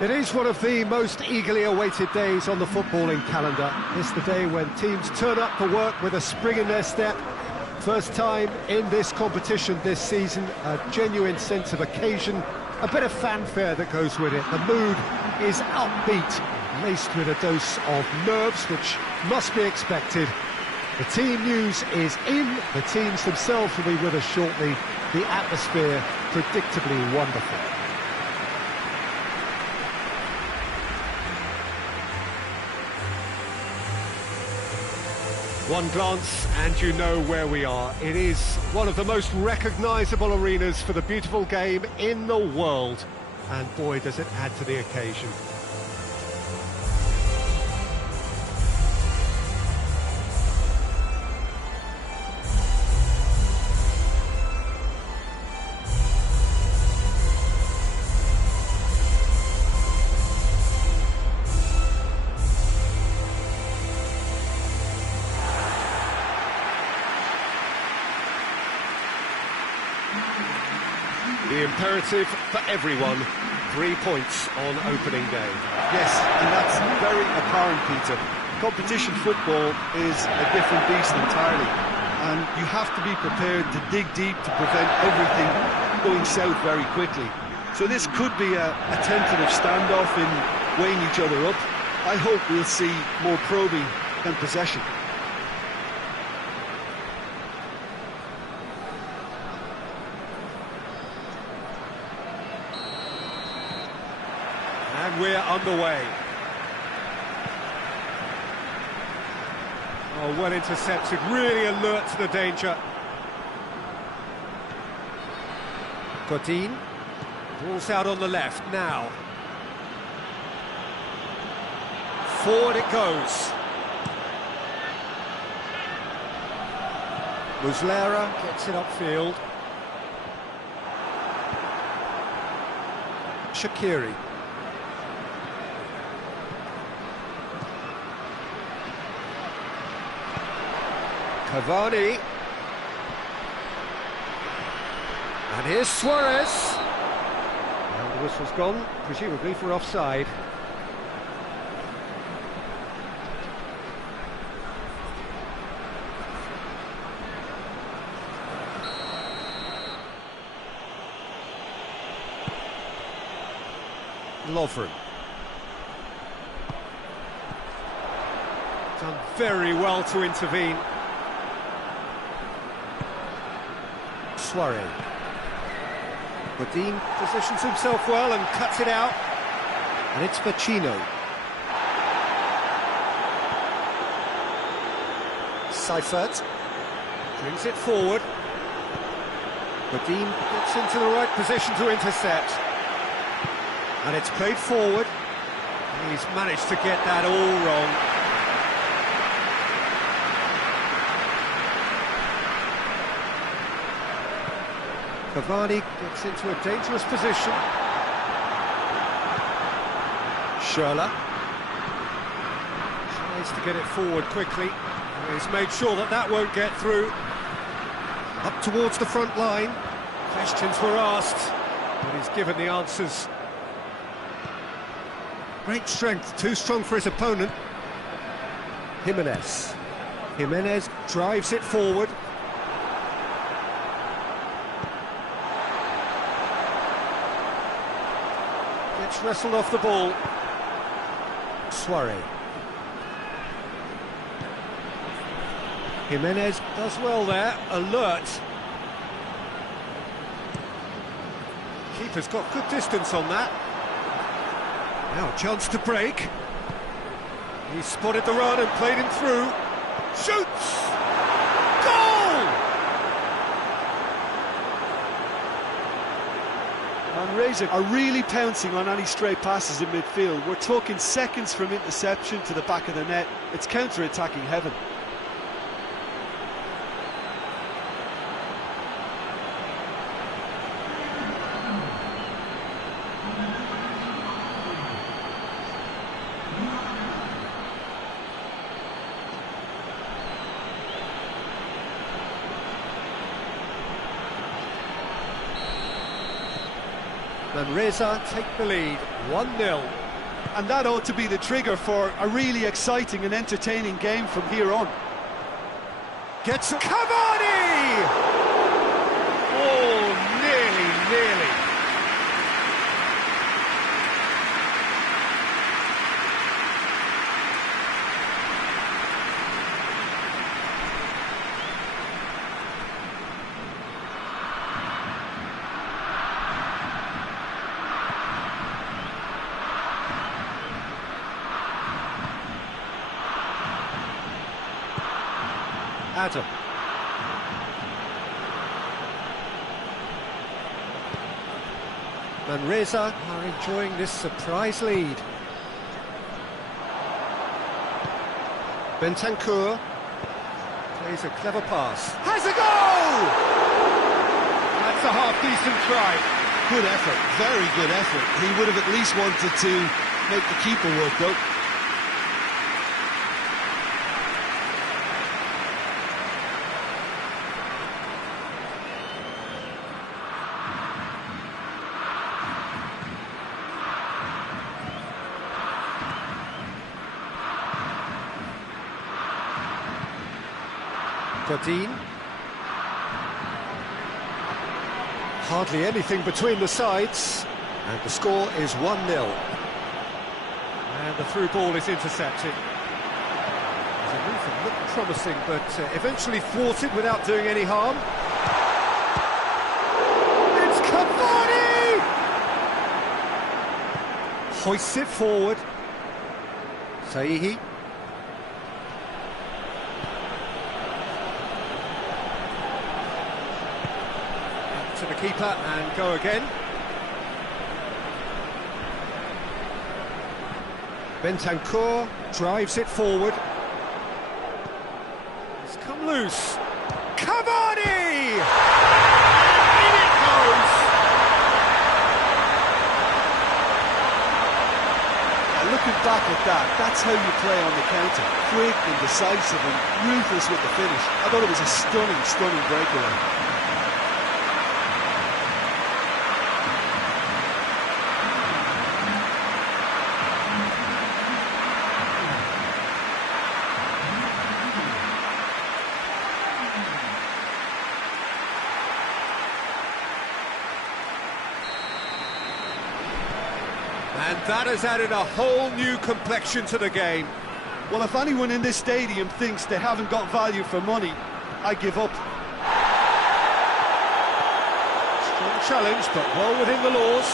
It is one of the most eagerly awaited days on the footballing calendar. It's the day when teams turn up for work with a spring in their step. First time in this competition this season, a genuine sense of occasion, a bit of fanfare that goes with it. The mood is upbeat, laced with a dose of nerves, which must be expected. The team news is in, the teams themselves will be with us shortly. The atmosphere predictably wonderful. One glance and you know where we are. It is one of the most recognisable arenas for the beautiful game in the world. And boy, does it add to the occasion. The imperative for everyone, 3 points on opening day. Yes, and that's very apparent, Peter. Competition football is a different beast entirely, and you have to be prepared to dig deep to prevent everything going south very quickly. So this could be a tentative standoff in weighing each other up. I hope we'll see more probing than possession. And we're underway. Oh, well intercepted, really alert to the danger. Godin, ball's out on the left now. Forward it goes. Muslera gets it upfield. Shaqiri. Cavani. And here's Suarez. And the whistle's gone, presumably for offside. Lovren. Done very well to intervene. Suarez. Godin positions himself well and cuts it out. And it's Vecino. Seifert brings it forward. Godin gets into the right position to intercept. And it's played forward. He's managed to get that all wrong. Cavani gets into a dangerous position. Schürrle tries to get it forward quickly. He's made sure that that won't get through. Up towards the front line. Questions were asked, but he's given the answers. Great strength, too strong for his opponent. Jimenez. Jimenez drives it forward. Gets wrestled off the ball. Suarez. Jimenez does well there, alert. Keeper's got good distance on that. Now a chance to break. He spotted the run and played him through. Shoots! Goal! And Reza are really pouncing on any stray passes in midfield. We're talking seconds from interception to the back of the net. It's counter-attacking heaven. Manresa take the lead, 1-0. And that ought to be the trigger for a really exciting and entertaining game from here on. Gets it. Cavani! Oh, nearly. Adam. Manresa are enjoying this surprise lead. Bentancur plays a clever pass. Has a goal! That's a half-decent try. Good effort, very good effort. He would have at least wanted to make the keeper work, though. Godin. Hardly anything between the sides, and the score is 1-0. And the through ball is intercepted. The movement looked promising, but eventually thwarted without doing any harm. It's Cavani! Hoists it forward. Saihi. To the keeper and go again. Bentancur drives it forward. It's come loose. Cavani! In it goes! Looking back at that, that's how you play on the counter. Quick and decisive and ruthless with the finish. I thought it was a stunning breakaway. And that has added a whole new complexion to the game. Well, if anyone in this stadium thinks they haven't got value for money, I give up. Strong challenge, but well within the laws.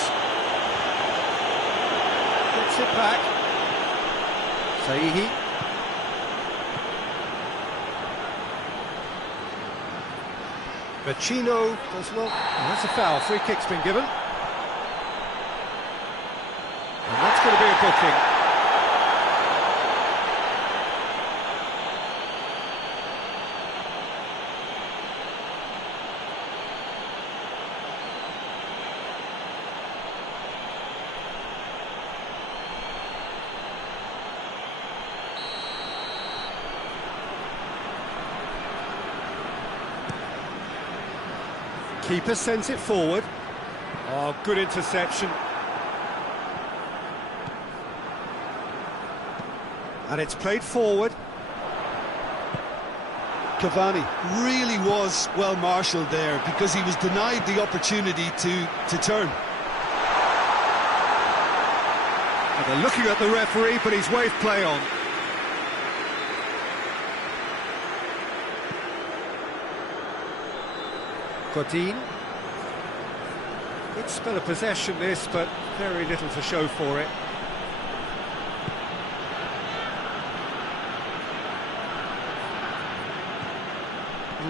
Gets it back. Saihi. Vecino does well. Oh, that's a foul. Free kick's been given. And that's going to be a booking. Keeper sends it forward. Oh, good interception. And it's played forward. Cavani really was well marshalled there because he was denied the opportunity to turn. And they're looking at the referee, but he's waved play on. Godin. Good spell of possession this, but very little to show for it.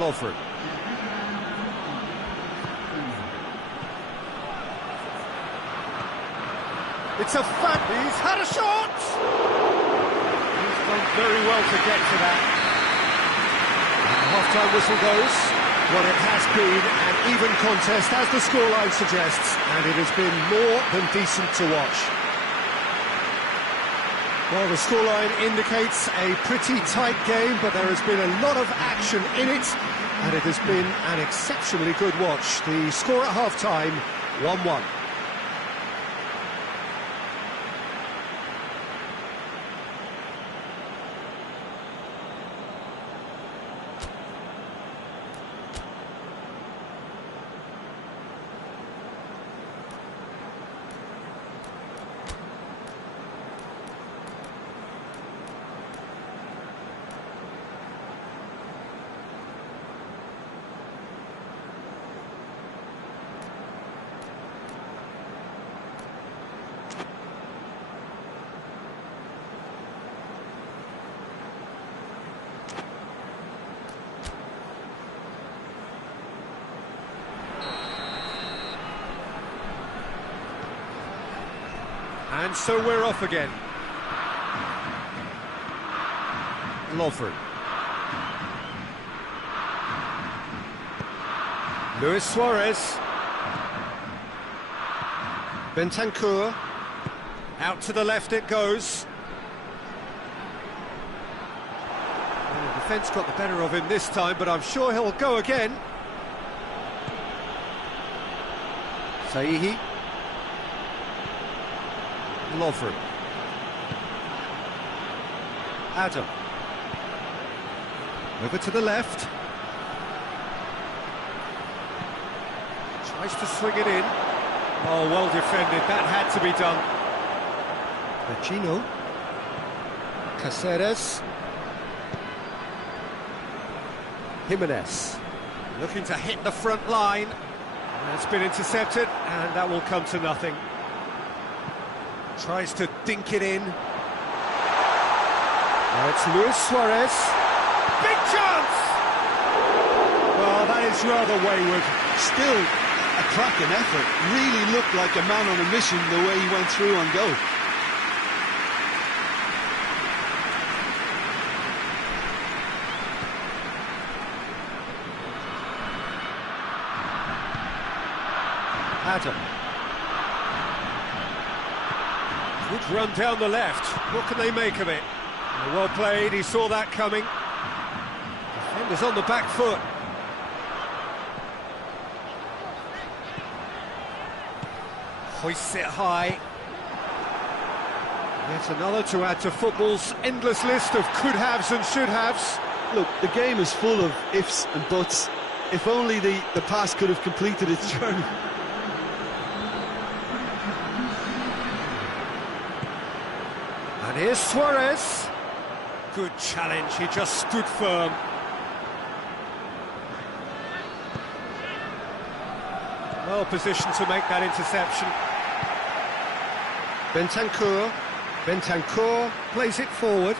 Lovren. It's a fact. He's had a shot! He's done very well to get to that. And the half-time whistle goes. Well, it has been an even contest, as the scoreline suggests, and it has been more than decent to watch. Well, the scoreline indicates a pretty tight game, but there has been a lot of action in it, and it has been an exceptionally good watch. The score at half-time, 1-1. And so we're off again. Lovren. Luis Suarez. Bentancur. Out to the left it goes. Well, the defence got the better of him this time, but I'm sure he'll go again. Saihi. Lovren. Adam. Over to the left. Tries to swing it in. Oh, well defended. That had to be done. Pacino. Caceres. Jimenez. Looking to hit the front line. That's been intercepted, and that will come to nothing. Tries to dink it in. Now it's Luis Suarez. Big chance! Well, that is rather wayward. Still a cracking effort. Really looked like a man on a mission the way he went through on goal. Adam. Good run down the left. What can they make of it? Well played, he saw that coming. Defender's on the back foot. Hoists it high. Yet another to add to football's endless list of could-haves and should-haves. Look, the game is full of ifs and buts. If only the pass could have completed its journey. And here's Suarez. Good challenge, he just stood firm. Well positioned to make that interception. Bentancur. Bentancur plays it forward.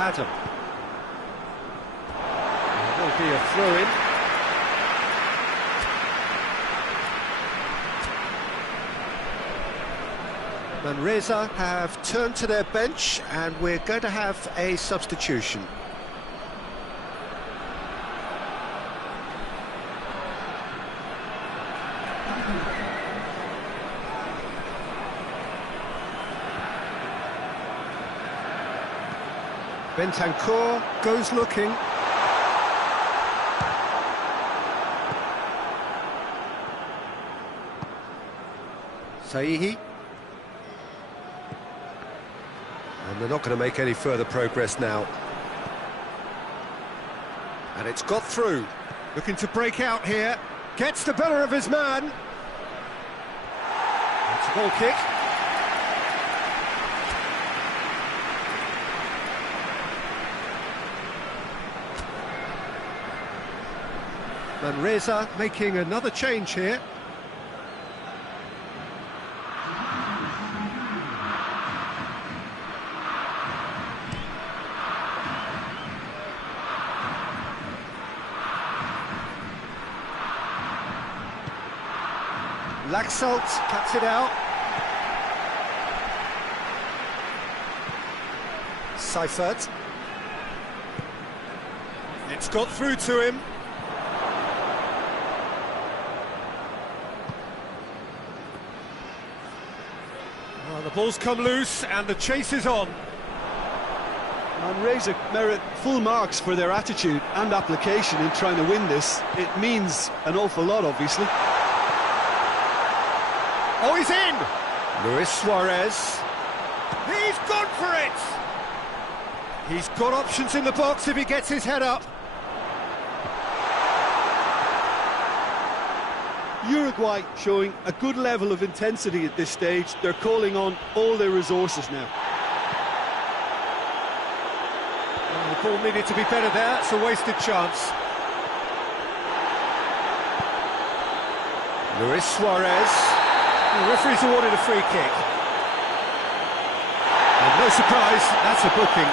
Adam. There will be a throw-in. Manresa have turned to their bench, and we're going to have a substitution. Bentancur goes looking. Saihi. And they're not going to make any further progress now. And it's got through. Looking to break out here. Gets the better of his man. It's a goal kick. Manresa making another change here. Laxalt cuts it out. Seifert. It's got through to him. Well, the ball's come loose and the chase is on. Manresa merit full marks for their attitude and application in trying to win this. It means an awful lot, obviously. Oh, he's in! Luis Suarez. He's gone for it! He's got options in the box if he gets his head up. Uruguay showing a good level of intensity at this stage. They're calling on all their resources now. Well, the ball needed to be better there. It's a wasted chance. Luis Suarez. The referee's awarded a free kick. And no surprise, that's a booking.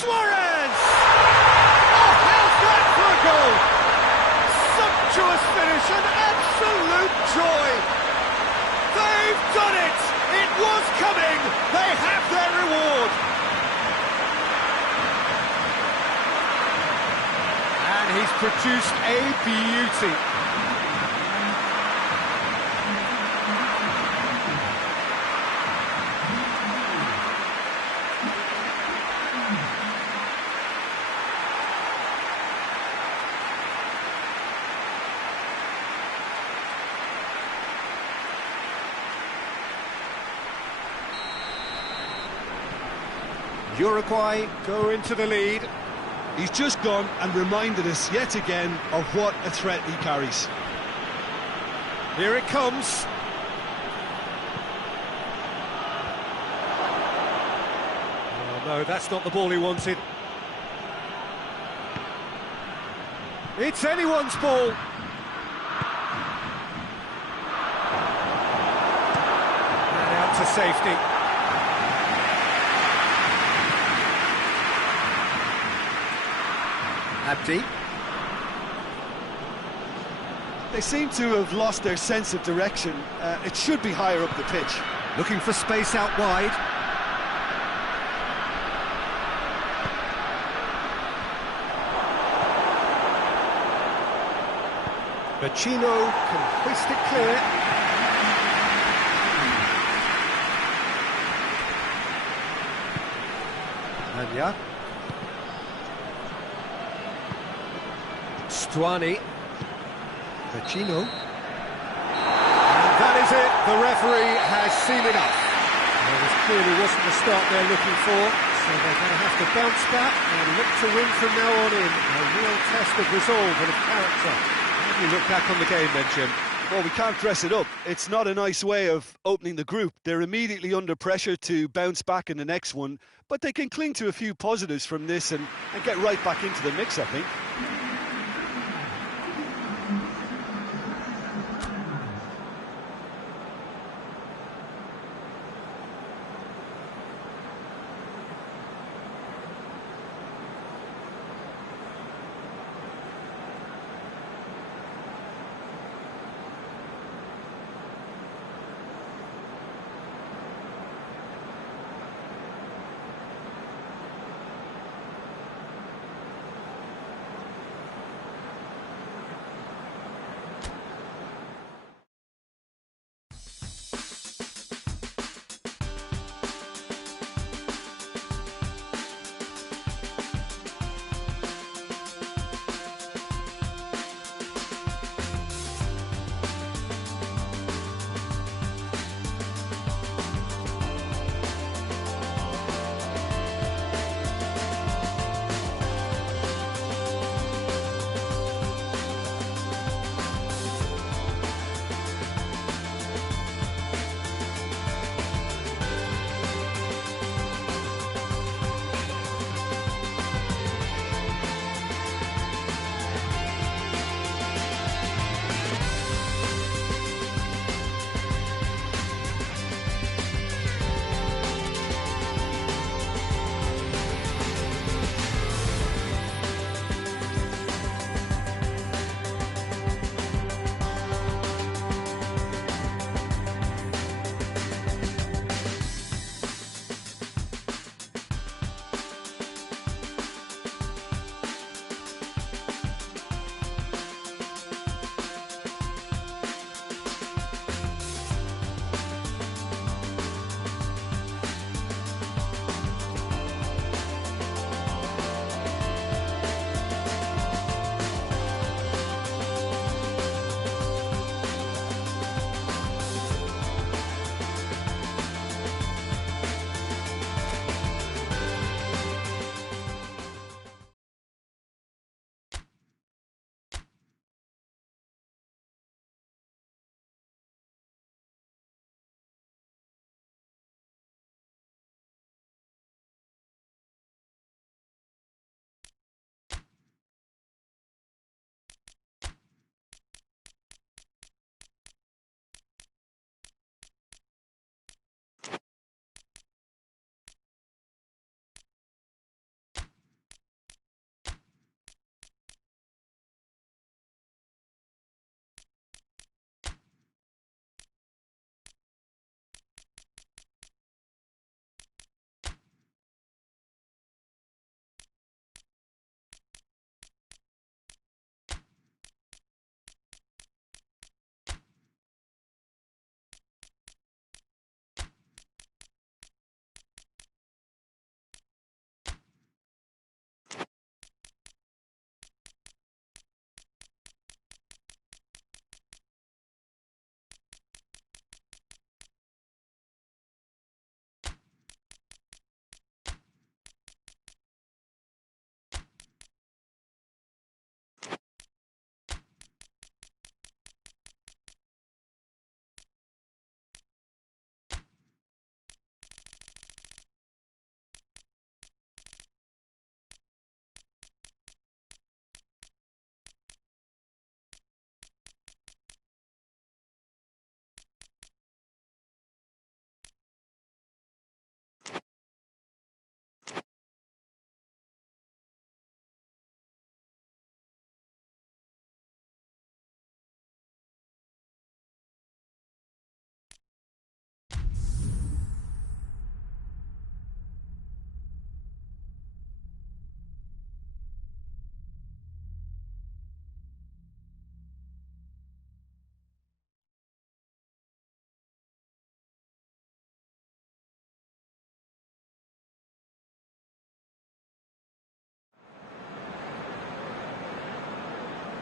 Suarez! Oh, how's that for a goal? Sumptuous finish and absolute joy. They've done it! It was coming! They have their reward! And he's produced a beauty. Uruguay go into the lead. He's just gone and reminded us yet again of what a threat he carries. Here it comes. Oh no, that's not the ball he wanted. It's anyone's ball. And out to safety. Abdi. They seem to have lost their sense of direction. It should be higher up the pitch. Looking for space out wide. Vecino can hoist it clear. And yeah. Stuani. Vecino. And that is it. The referee has seen enough. Well, this clearly wasn't the start they're looking for, so they're going to have to bounce back and look to win from now on in. A real test of resolve and of character. How do you look back on the game then, Jim? Well, we can't dress it up. It's not a nice way of opening the group. They're immediately under pressure to bounce back in the next one, but they can cling to a few positives from this and get right back into the mix, I think.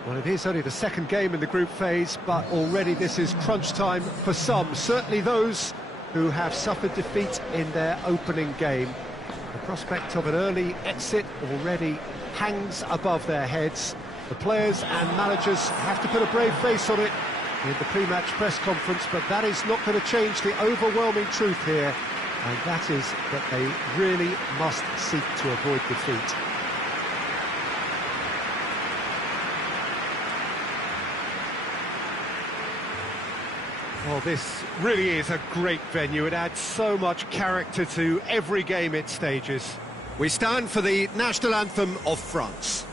Well, it is only the second game in the group phase, but already this is crunch time for some, certainly those who have suffered defeat in their opening game. The prospect of an early exit already hangs above their heads. The players and managers have to put a brave face on it in the pre-match press conference, but that is not going to change the overwhelming truth here, and that is that they really must seek to avoid defeat. Well, this really is a great venue. It adds so much character to every game it stages. We stand for the national anthem of France.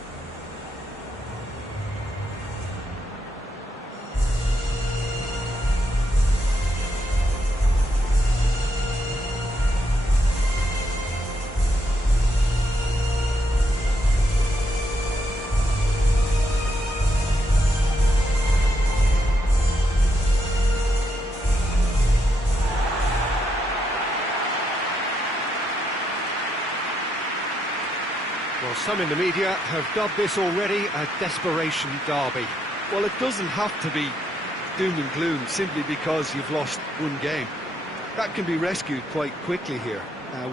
Well, some in the media have dubbed this already a desperation derby. Well, it doesn't have to be doom and gloom simply because you've lost one game. That can be rescued quite quickly here,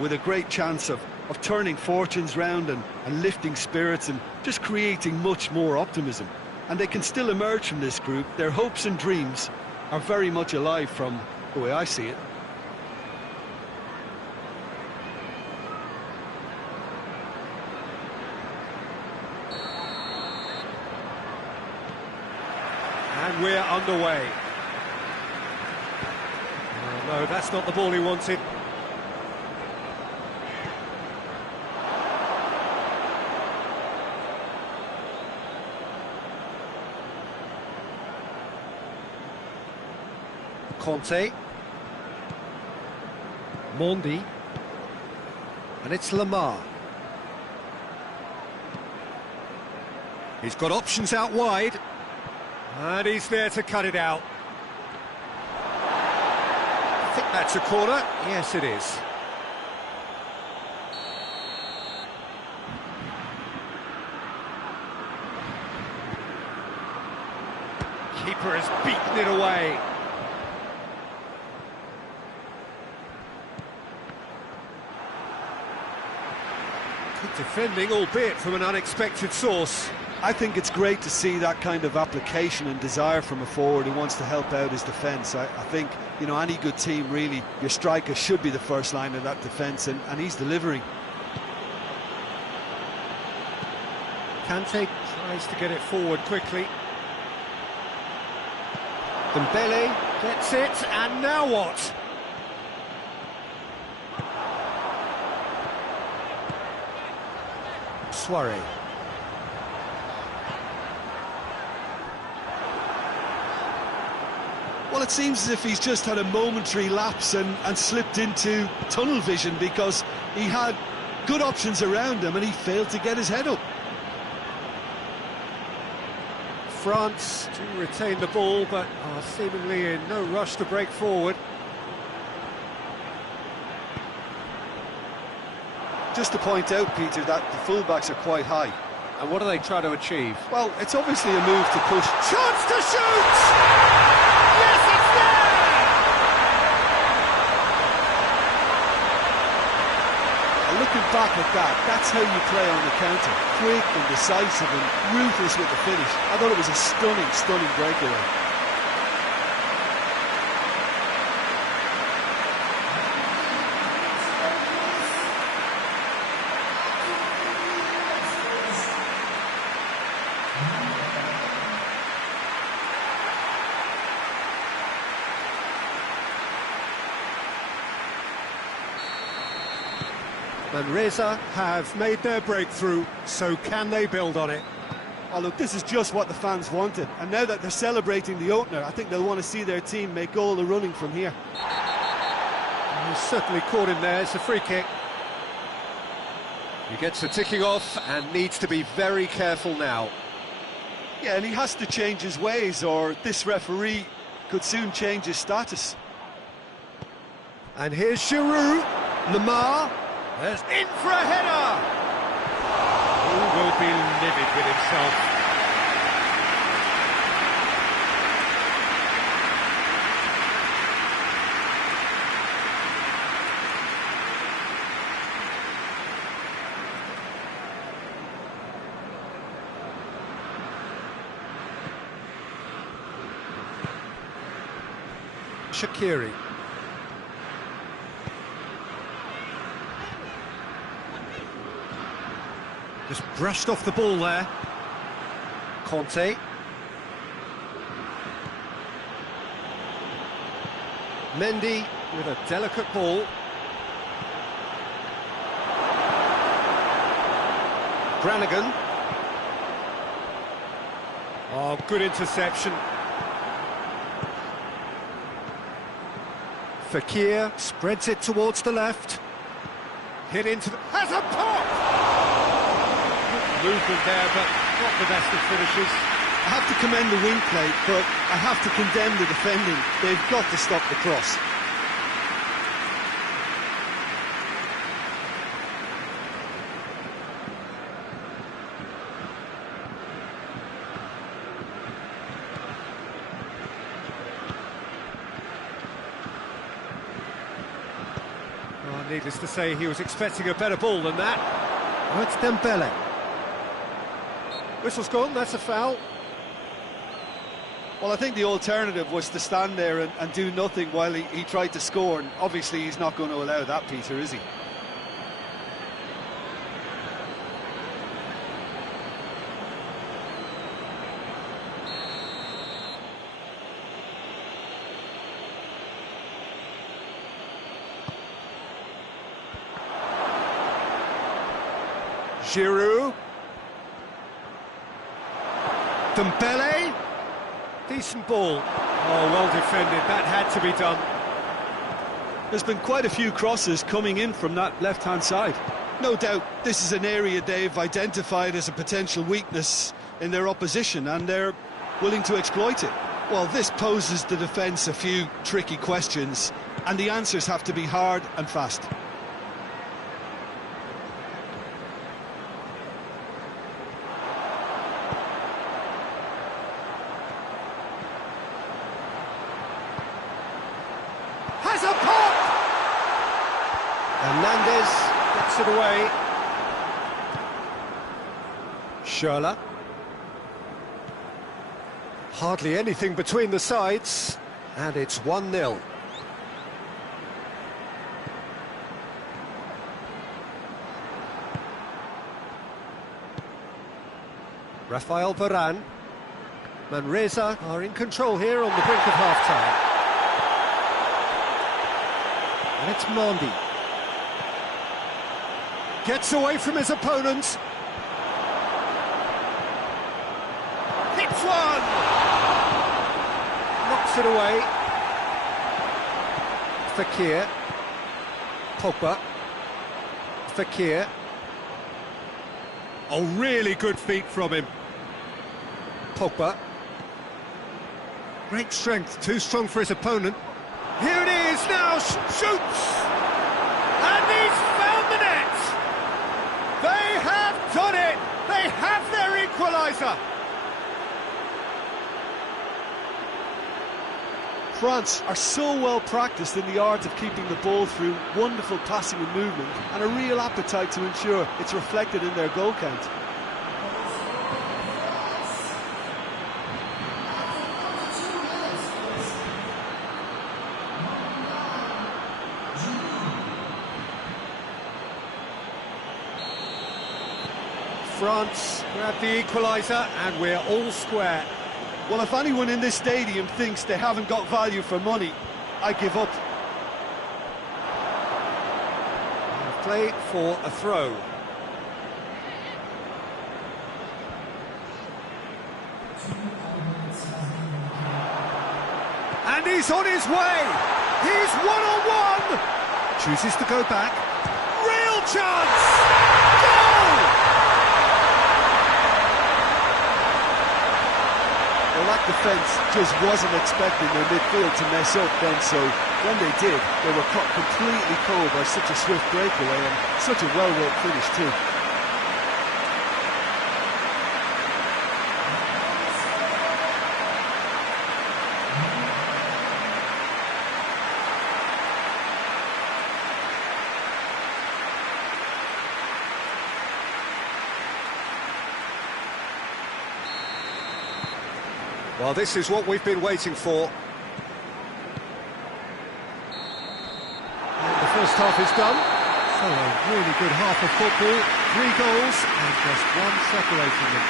with a great chance of turning fortunes round and lifting spirits and just creating much more optimism. And they can still emerge from this group. Their hopes and dreams are very much alive from the way I see it. And we're underway. Oh, no, that's not the ball he wanted. Conte. Mondi. And it's Lamar. He's got options out wide. And he's there to cut it out. I think that's a corner. Yes, it is. Keeper has beaten it away. Good defending, albeit from an unexpected source. I think it's great to see that kind of application and desire from a forward who wants to help out his defence. I think, you know, any good team, really, your striker should be the first line of that defence, and he's delivering. Kante tries to get it forward quickly. Dembele gets it, and now what? Soiree. Well, it seems as if he's just had a momentary lapse and slipped into tunnel vision, because he had good options around him and he failed to get his head up. France to retain the ball, but are seemingly in no rush to break forward. Just to point out, Peter, that the fullbacks are quite high. And what do they try to achieve? Well, it's obviously a move to push. Chance to shoot! Yes, it's there! And looking back at that, that's how you play on the counter. Quick and decisive and ruthless with the finish. I thought it was a stunning, stunning breakaway. And Reza have made their breakthrough, so can they build on it? Oh, look, this is just what the fans wanted, and now that they're celebrating the opener, I think they'll want to see their team make all the running from here. He's certainly caught him there. It's a free kick. He gets the ticking off and needs to be very careful now. Yeah, and he has to change his ways, or this referee could soon change his status. And here's Giroud. Lamar. There's in for a header! He will be livid with himself. Shaqiri. Just brushed off the ball there. Conte. Mendy with a delicate ball. Brannigan. Oh, good interception. Fekir spreads it towards the left. Hit into the... has a pop! Movement there, but not the best of finishes. I have to commend the wing play, but I have to condemn the defending. They've got to stop the cross. Oh, needless to say, he was expecting a better ball than that. Oh, it's Dembele. Whistle's gone, that's a foul. Well, I think the alternative was to stand there and do nothing while he tried to score, and obviously he's not going to allow that, Peter, is he? Giroud. Dembele. Decent ball. Oh, well defended. That had to be done. There's been quite a few crosses coming in from that left-hand side. No doubt this is an area they've identified as a potential weakness in their opposition, and they're willing to exploit it. Well, this poses the defence a few tricky questions, and the answers have to be hard and fast. Has a pop! Hernandez gets it away. Schürrle. Hardly anything between the sides, and it's 1-0. Rafael Varane. Manresa are in control here on the brink of half-time. And it's Mendy. Gets away from his opponents. Hits one! Knocks it away. Fekir. Pogba. Fekir. Oh, really good feet from him. Pogba. Great strength, too strong for his opponent. Here it is now, shoots! And he's found the net! They have done it! They have their equaliser! France are so well practiced in the art of keeping the ball through wonderful passing and movement, and a real appetite to ensure it's reflected in their goal count. France grab the equaliser and we're all square. Well, if anyone in this stadium thinks they haven't got value for money, I give up. Play for a throw. And he's on his way! He's one-on-one! Chooses to go back. Real chance! Goal! Well, that defence just wasn't expecting their midfield to mess up then, so when they did, they were caught completely cold by such a swift breakaway and such a well-worked finish too. Well, this is what we've been waiting for. First half is done. So a really good half of football. 3 goals and just one separating them.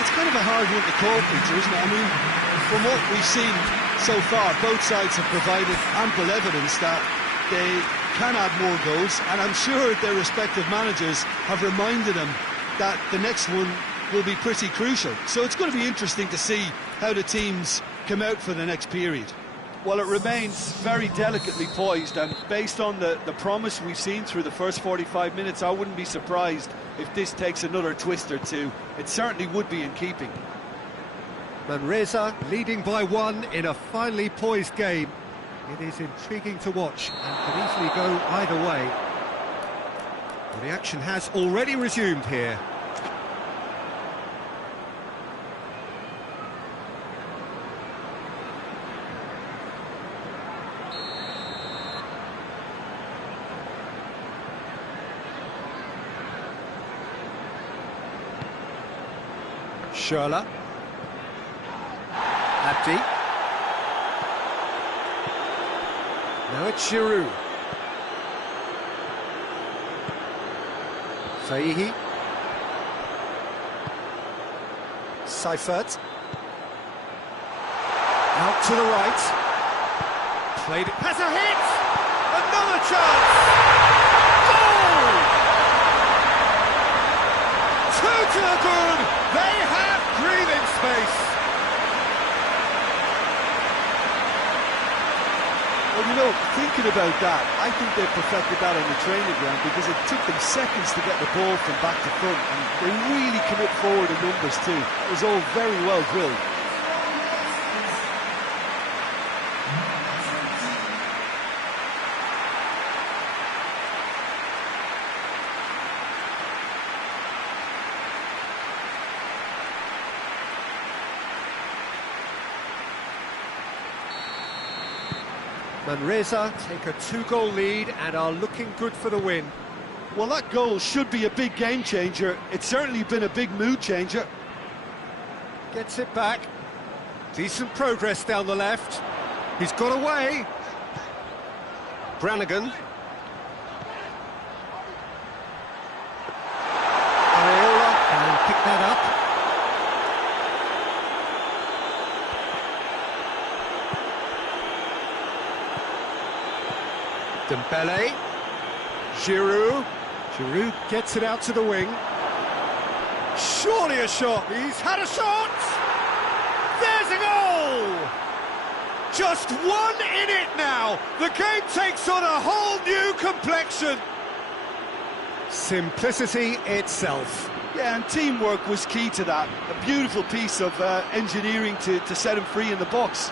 It's kind of a hard one to call, Peter, isn't it? I mean, from what we've seen so far, both sides have provided ample evidence that they can add more goals, and I'm sure their respective managers have reminded them that the next one will be pretty crucial. So it's going to be interesting to see how the teams come out for the next period. Well, it remains very delicately poised, and based on the promise we've seen through the first 45 minutes, I wouldn't be surprised if this takes another twist or two. It certainly would be in keeping. Manresa leading by 1 in a finely poised game. It is intriguing to watch and can easily go either way. Well, the action has already resumed here. Schürrle. Abdi. Now it's Giroud. Saihi. Seifert. Out to the right. Played it. Has a hit! Another chance! Goal! 2 to the good! They have breathing space! Well, you know, thinking about that, I think they perfected that on the training ground because it took them seconds to get the ball from back to front, and they really commit forward in numbers too. It was all very well drilled. Manresa take a 2-goal lead and are looking good for the win. Well, that goal should be a big game changer. It's certainly been a big mood changer. Gets it back. Decent progress down the left. He's got away. Brannigan. Areola can pick that up. Dembele. Giroud. Giroud gets it out to the wing. Surely a shot. He's had a shot. There's a goal. Just 1 in it now. The game takes on a whole new complexion. Simplicity itself. Yeah, and teamwork was key to that. A beautiful piece of engineering to set him free in the box.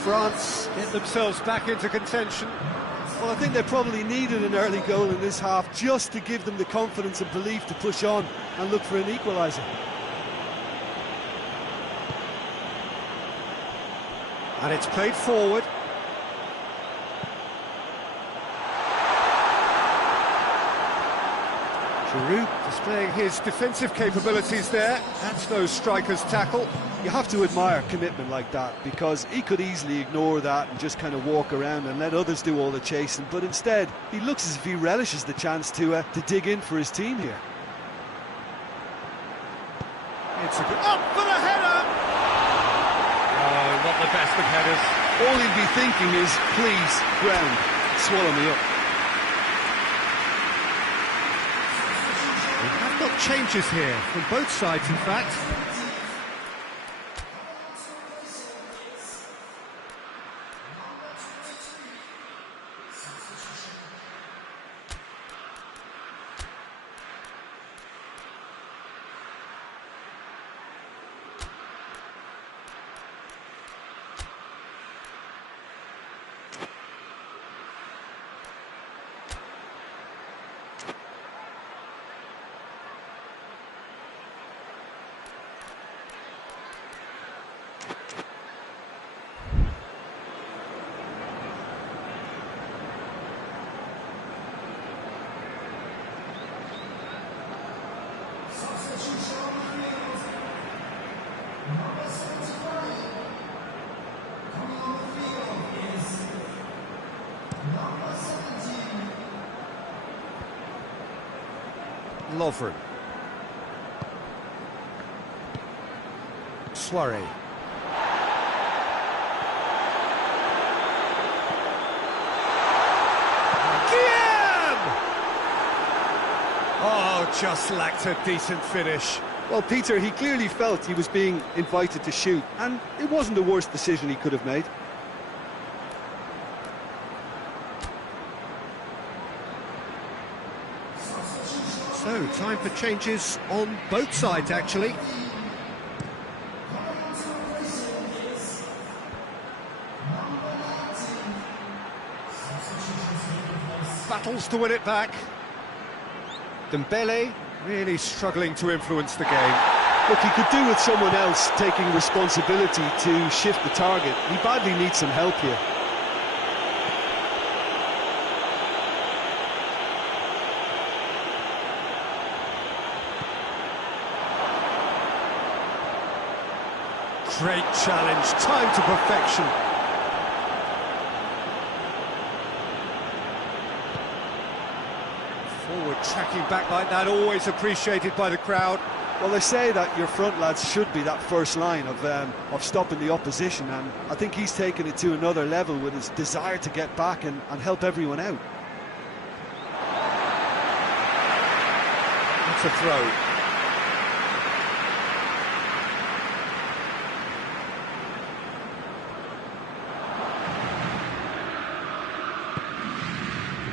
France get themselves back into contention. Well, I think they probably needed an early goal in this half just to give them the confidence and belief to push on and look for an equaliser. And it's played forward. Giroud displaying his defensive capabilities there. That's no striker's tackle. You have to admire commitment like that, because he could easily ignore that and just kind of walk around and let others do all the chasing, but instead he looks as if he relishes the chance to dig in for his team here. It's a good... Up for the header! Oh, not the best of headers. All he'd be thinking is, please, ground, swallow me up. We have got changes here from both sides, in fact. Lovren. Soiree. Oh, just lacked a decent finish. Well, Peter, he clearly felt he was being invited to shoot, and it wasn't the worst decision he could have made. So, time for changes on both sides, actually. Battles to win it back. Dembele really struggling to influence the game. Look, he could do with someone else taking responsibility to shift the target. He badly needs some help here. Great challenge, time to perfection. Forward tracking back like that, always appreciated by the crowd. Well, they say that your front lads should be that first line of stopping the opposition, and I think he's taken it to another level with his desire to get back and help everyone out. That's a throw.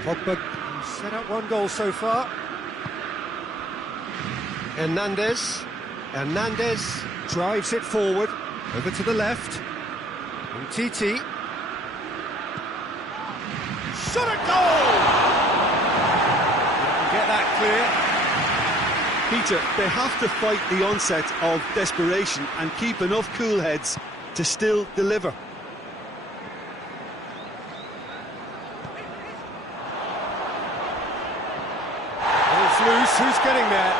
Pogba set up one goal so far. Hernandez drives it forward, over to the left. And TT. Shot a goal! Get that clear. Peter, they have to fight the onset of desperation and keep enough cool heads to still deliver. It's loose, who's getting there?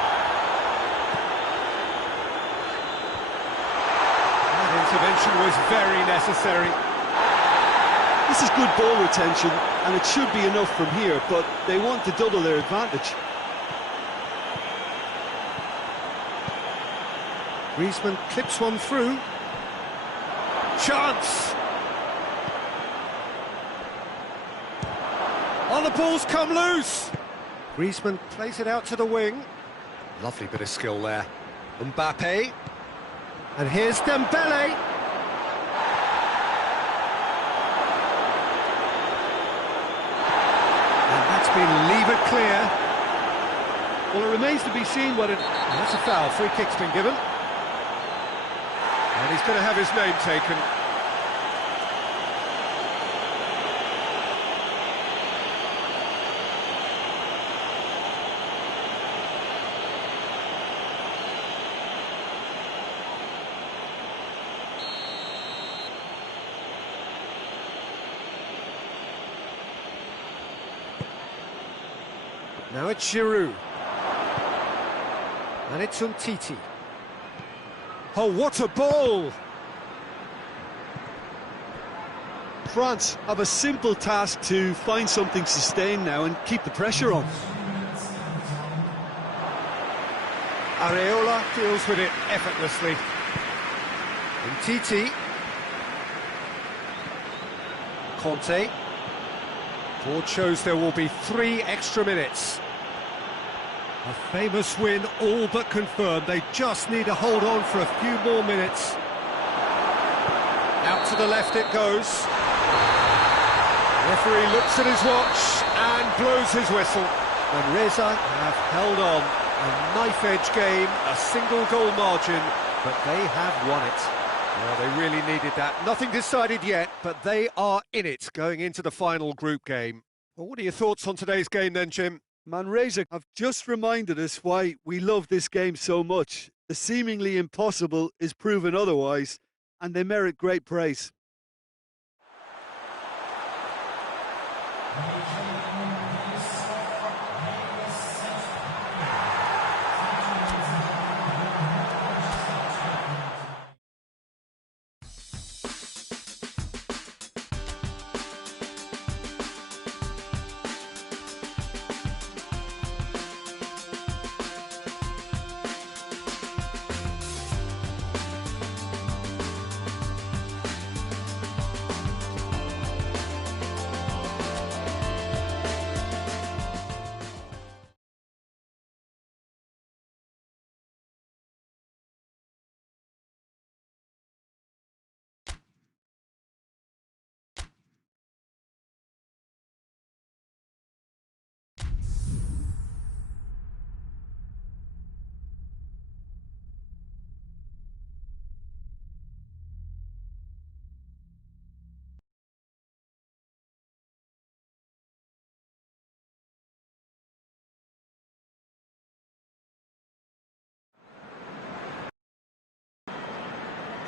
Intervention was very necessary. This is good ball retention, and it should be enough from here, but they want to double their advantage. Griezmann clips one through. Chance! Oh, the ball's come loose! Griezmann plays it out to the wing. Lovely bit of skill there. Mbappe. And here's Dembele. And that's been levered clear. Well, it remains to be seen what it... And that's a foul. Free kick's been given. And he's going to have his name taken. Now it's Giroud. And it's Umtiti. Oh, what a ball! France have a simple task to find something sustained now and keep the pressure on. Areola deals with it effortlessly. Umtiti. Conte. Board shows there will be 3 extra minutes. A famous win, all but confirmed. They just need to hold on for a few more minutes. Out to the left it goes. The referee looks at his watch and blows his whistle. And Reza have held on. A knife-edge game, a single goal margin, but they have won it. Well, they really needed that. Nothing decided yet, but they are in it going into the final group game. Well, what are your thoughts on today's game then, Jim? Manresa have just reminded us why we love this game so much. The seemingly impossible is proven otherwise, and they merit great praise.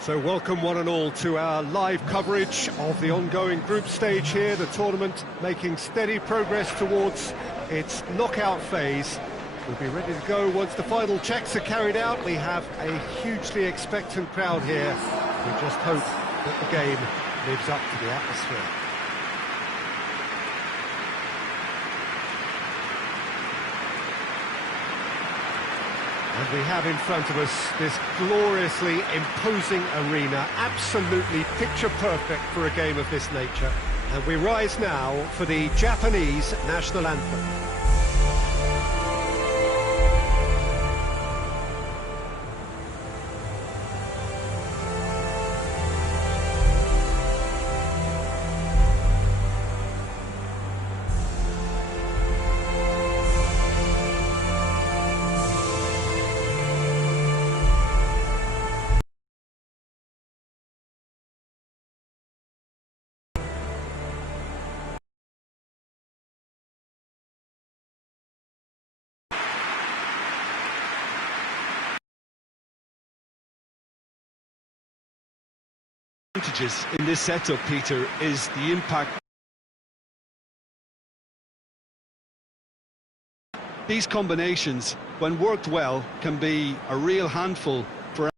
So welcome one and all to our live coverage of the ongoing group stage here, the tournament making steady progress towards its knockout phase. We'll be ready to go once the final checks are carried out. We have a hugely expectant crowd here. We just hope that the game lives up to the atmosphere. And we have in front of us this gloriously imposing arena, absolutely picture perfect for a game of this nature. And we rise now for the Japanese national anthem. Advantages in this setup, Peter, is the impact. These combinations, when worked well, can be a real handful for a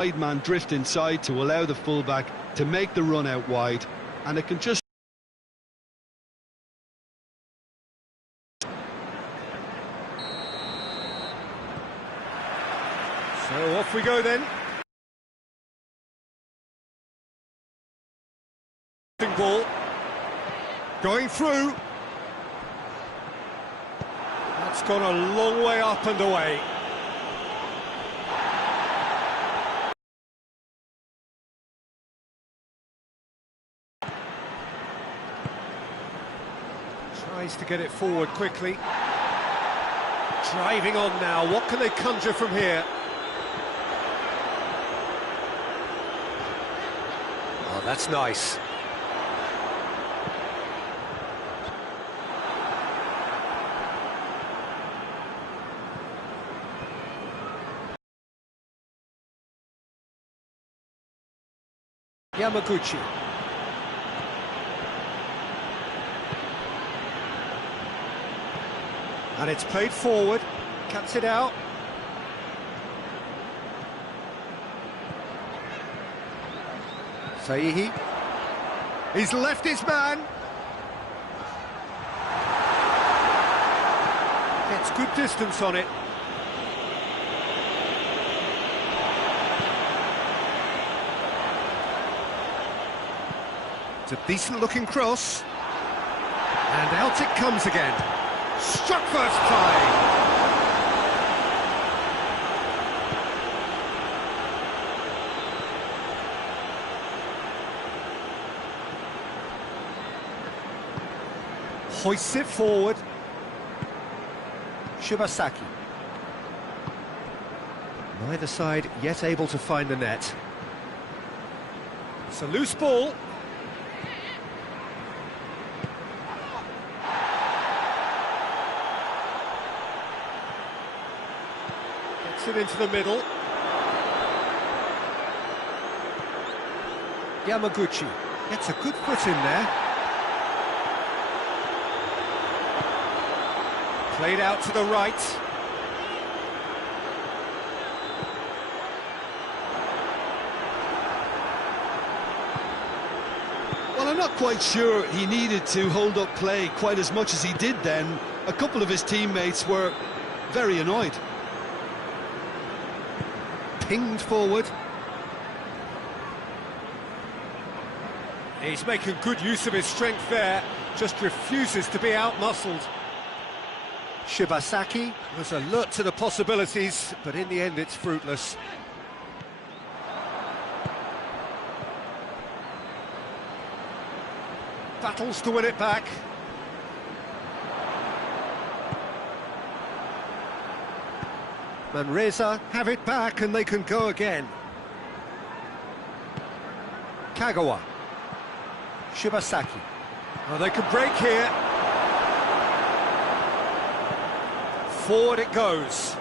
wide man drift inside to allow the fullback to make the run out wide, and it can just So off we go then. Ball going through. That's gone a long way up and away. Tries to get it forward quickly. Driving on now. What can they conjure from here? Oh, that's nice. Yamaguchi. And it's played forward, cuts it out. Saihi. He's left his man. Gets good distance on it. It's a decent looking cross. And out it comes again. Struck first time. Hoists it forward. Shibasaki. Neither side yet able to find the net. It's a loose ball. Gets it into the middle. Yamaguchi gets a good foot in there. Played out to the right. Well, I'm not quite sure he needed to hold up play quite as much as he did then. A couple of his teammates were very annoyed. Pinged forward. He's making good use of his strength there. Just refuses to be out-muscled. Shibasaki was alert to the possibilities, but in the end it's fruitless. Battles to win it back. Manresa have it back and they can go again. Kagawa. Shibasaki. Oh, they can break here. Forward it goes.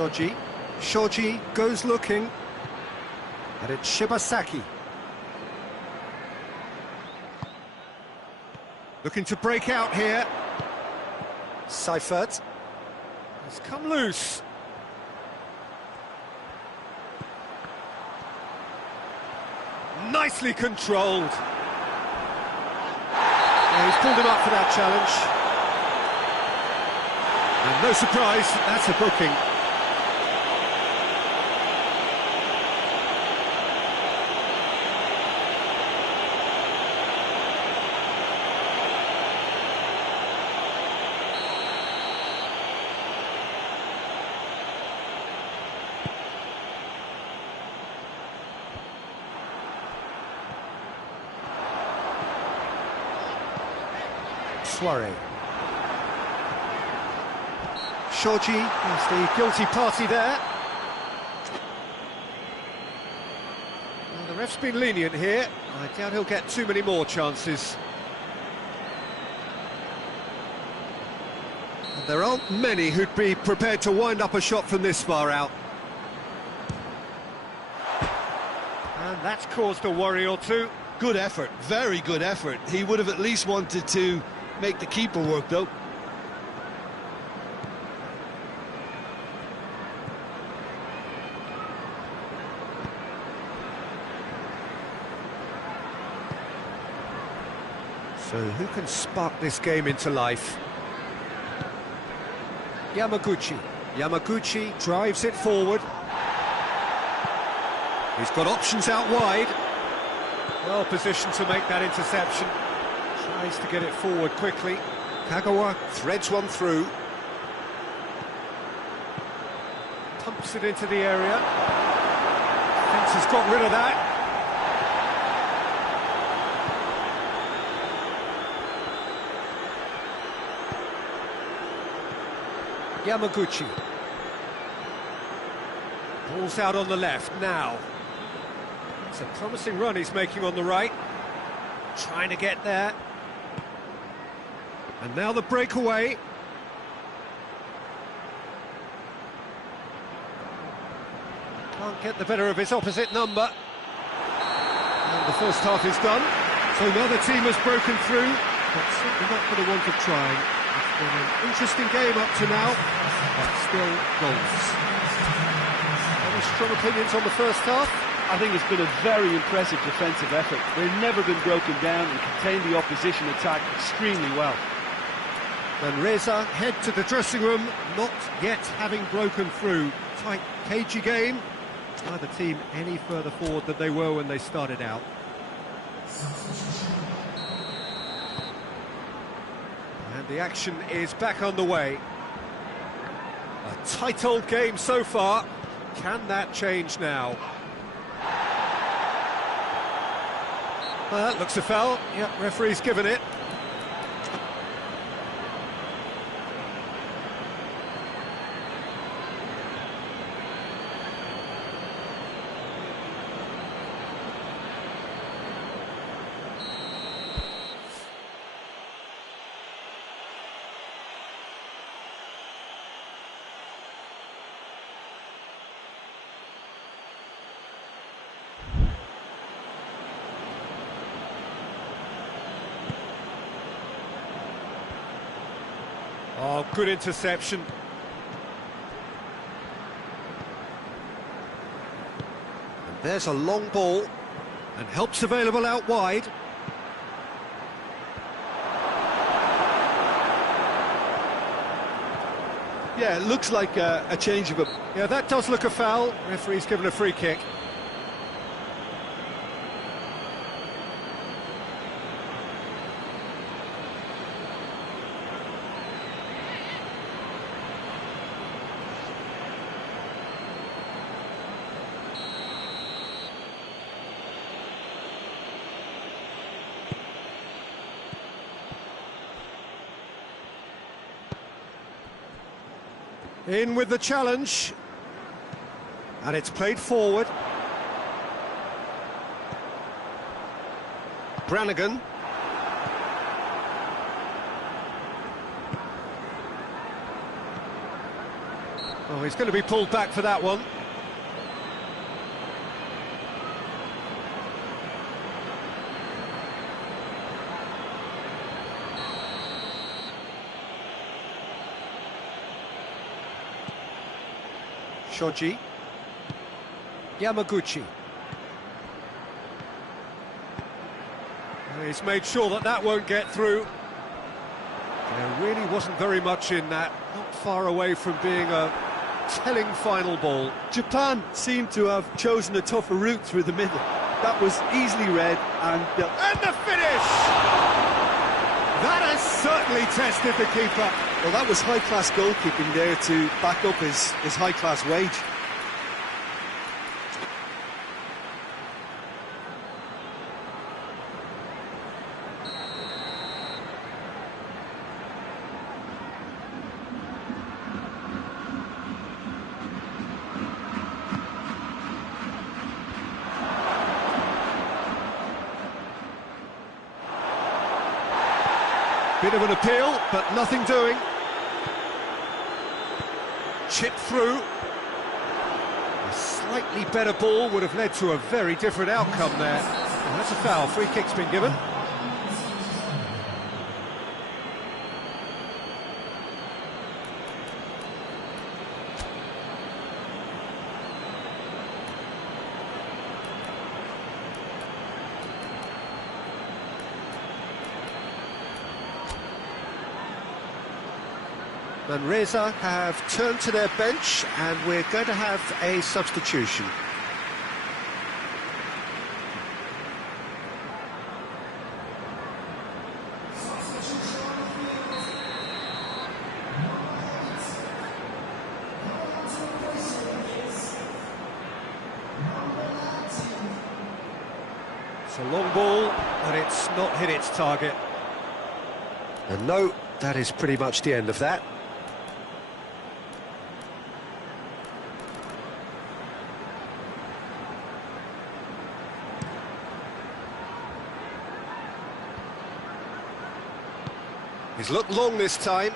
Shoji. Shoji goes looking. And it's Shibasaki. Looking to break out here. Seifert. He's come loose. Nicely controlled. Yeah, he's pulled him up for that challenge. And no surprise, that's a booking. Soiree. Shoji is the guilty party there. Well, the ref's been lenient here. I doubt he'll get too many more chances. And there aren't many who'd be prepared to wind up a shot from this far out. And that's caused a worry or two. Good effort, very good effort. He would have at least wanted to make the keeper work, though. So who can spark this game into life? Yamaguchi. Yamaguchi drives it forward. He's got options out wide. Well positioned to make that interception. Tries to get it forward quickly. Kagawa threads one through. Pumps it into the area. Thinks he's got rid of that. Yamaguchi. Ball's out on the left now. It's a promising run he's making on the right. Trying to get there. And now the breakaway. Can't get the better of his opposite number. And the first half is done. So now the team has broken through, but certainly not for the want of trying. It's been an interesting game up to now, but still goals. Any strong opinions on the first half? I think it's been a very impressive defensive effort. They've never been broken down and contained the opposition attack extremely well. And Reza head to the dressing room, not yet having broken through. Tight, cagey game. Neither team any further forward than they were when they started out. And the action is back underway. A tight old game so far. Can that change now? Well, that looks a foul. Yep, referee's given it. Oh, good interception. And there's a long ball, and help's available out wide. Yeah, it looks like a change of a... Yeah, that does look a foul. Referee's given a free kick. In with the challenge, and it's played forward. Brannigan. Oh, he's going to be pulled back for that one. Shoji. Yamaguchi. He's made sure that that won't get through. There really wasn't very much in that, not far away from being a telling final ball. Japan seemed to have chosen a tougher route through the middle. That was easily read, and the finish! That has certainly tested the keeper. well, that was high-class goalkeeping there to back up his high-class wage. Bit of an appeal, but nothing doing. Chip through. A slightly better ball would have led to a very different outcome there. And that's a foul. Free kick's been given. Manresa have turned to their bench, and we're going to have a substitution. It's a long ball, but it's not hit its target. And no, that is pretty much the end of that. He's looked long this time.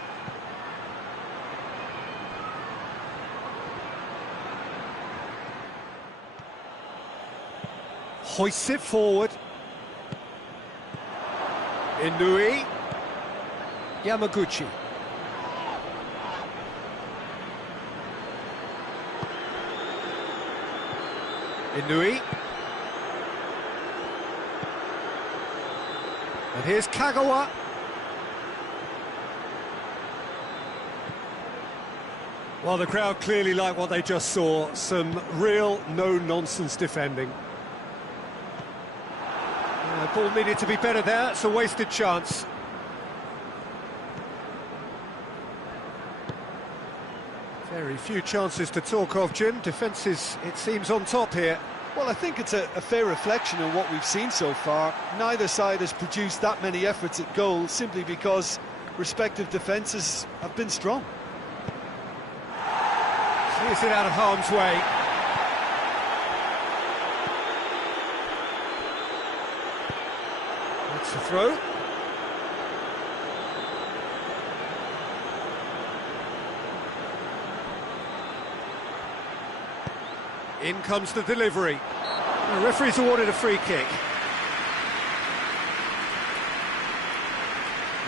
Hoists it forward. Inui. Yamaguchi. Inui. And here's Kagawa. Well, the crowd clearly like what they just saw. Some real no-nonsense defending. Ball needed to be better there. It's a wasted chance. Very few chances to talk of, Jim. Defence is, it seems, on top here. Well, I think it's a fair reflection on what we've seen so far. Neither side has produced that many efforts at goal simply because respective defences have been strong. Clears it out of harm's way. That's the throw. In comes the delivery. The referee's awarded a free kick.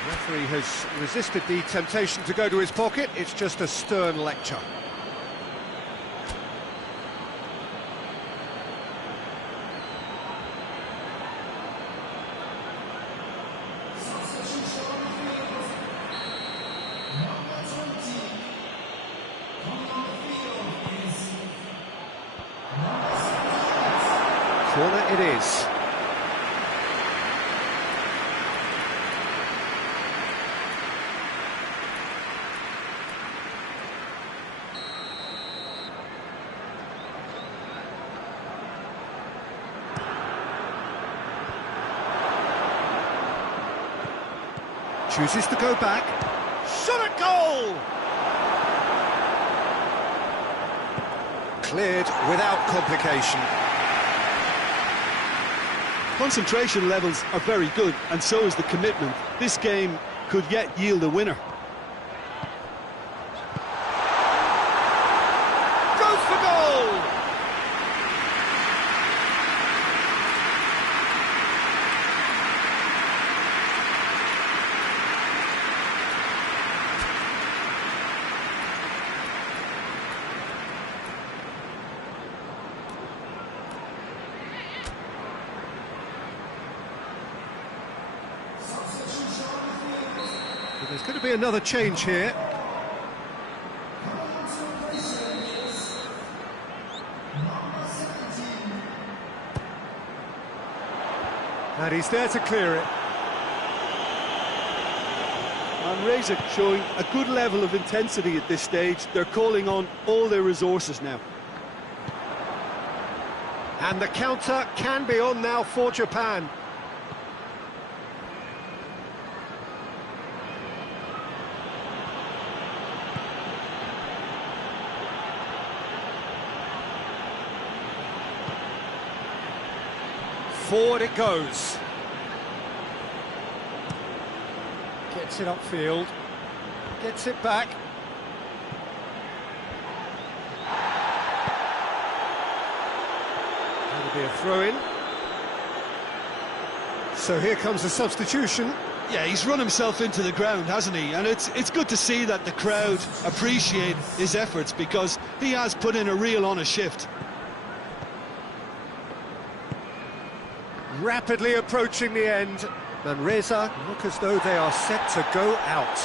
The referee has resisted the temptation to go to his pocket. It's just a stern lecture. Corner it is. Chooses to go back. Shot at goal! Cleared without complication. Concentration levels are very good, and so is the commitment. This game could yet yield a winner. But there's going to be another change here. And he's there to clear it. And Reza showing a good level of intensity at this stage. They're calling on all their resources now. And the counter can be on now for Japan. Forward it goes. Gets it upfield. Gets it back. That'll be a throw-in. So here comes the substitution. Yeah, he's run himself into the ground, hasn't he? And it's good to see that the crowd appreciate his efforts, because he has put in a real honest shift. Rapidly approaching the end. And Reza look as though they are set to go out.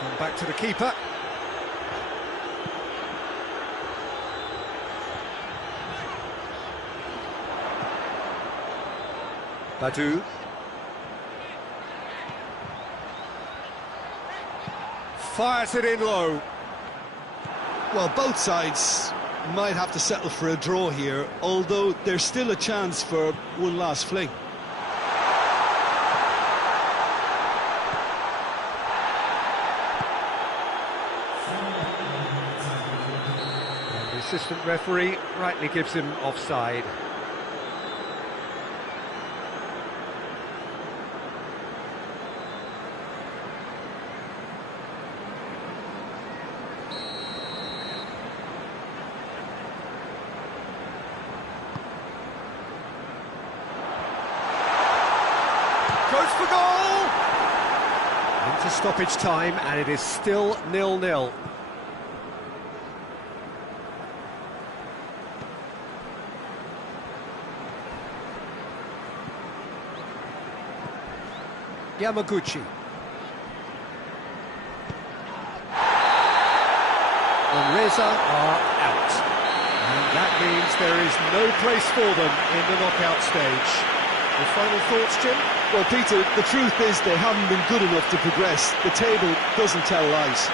Come back to the keeper. Badu. Fires it in low. Well, both sides might have to settle for a draw here, although there's still a chance for one last fling. And the assistant referee rightly gives him offside. Goes for goal! Into stoppage time, and it is still 0-0. Yamaguchi. And Reza are out. And that means there is no place for them in the knockout stage. The final thoughts, Jim? Well, Peter, the truth is they haven't been good enough to progress. The table doesn't tell lies.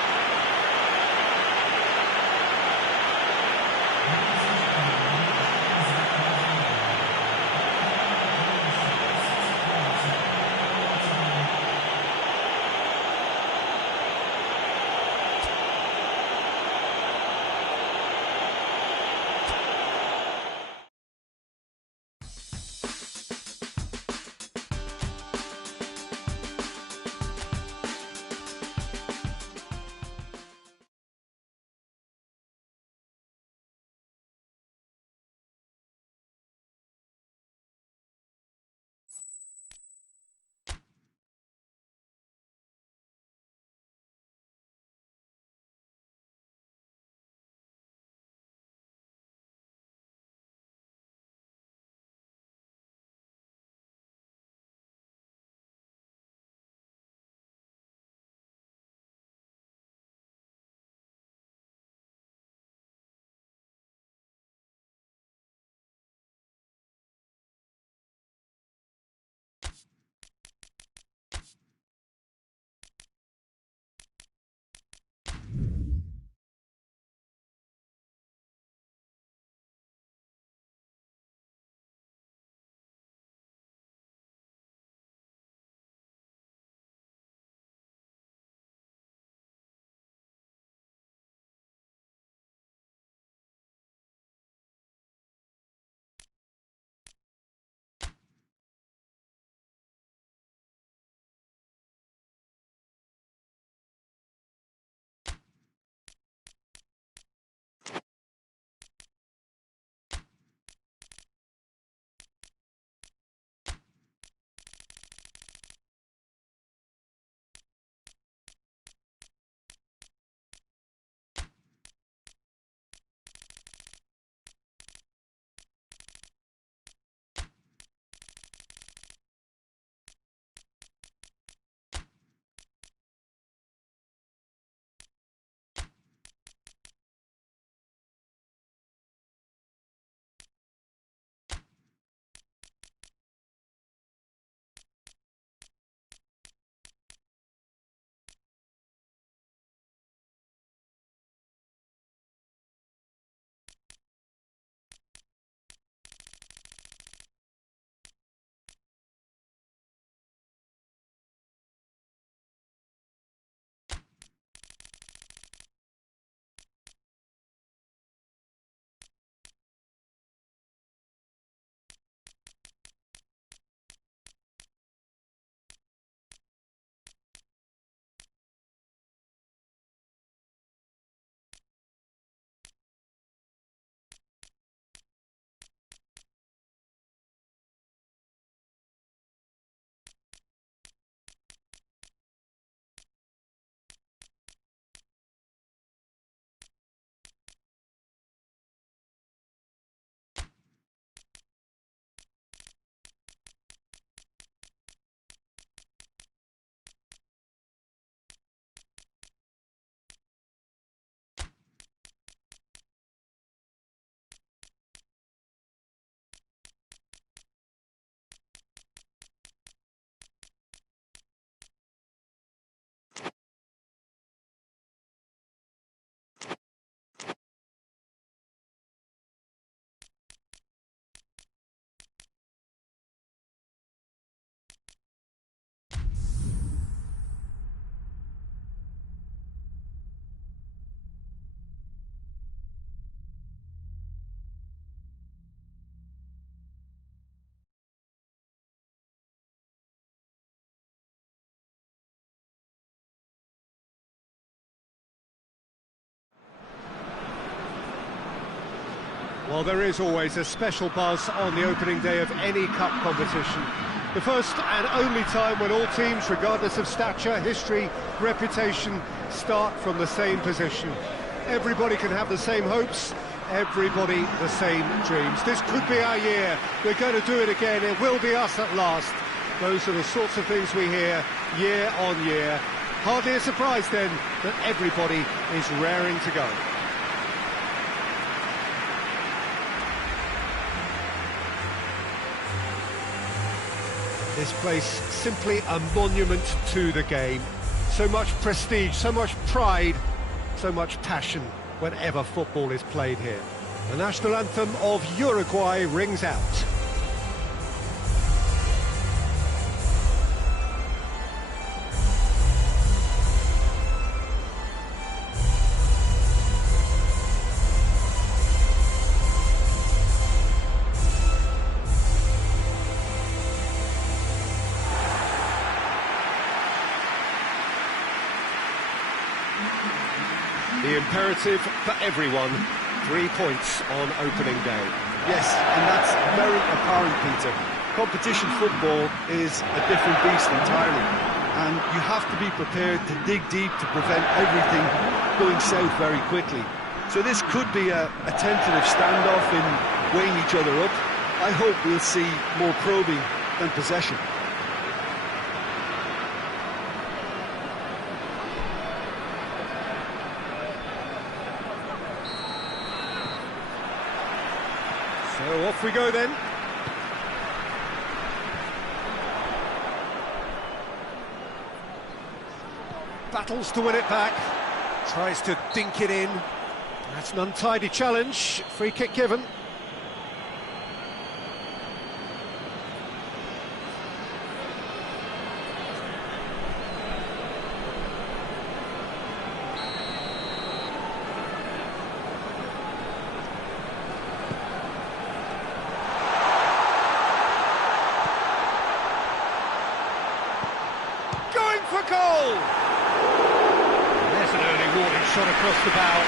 Well, there is always a special buzz on the opening day of any cup competition. The first and only time when all teams, regardless of stature, history, reputation, start from the same position. Everybody can have the same hopes, everybody the same dreams. This could be our year. We're going to do it again. It will be us at last. Those are the sorts of things we hear year on year. Hardly a surprise then that everybody is raring to go. This place, simply a monument to the game. So much prestige, so much pride, so much passion whenever football is played here. The national anthem of Uruguay rings out. The imperative for everyone, 3 points on opening day. Yes, and that's very apparent, Peter. Competition football is a different beast entirely, and you have to be prepared to dig deep to prevent everything going south very quickly. So this could be a tentative standoff in weighing each other up. I hope we'll see more probing than possession. So off we go then. Battles to win it back. Tries to dink it in. That's an untidy challenge. Free kick given. For goal! There's an early warning shot across the bow.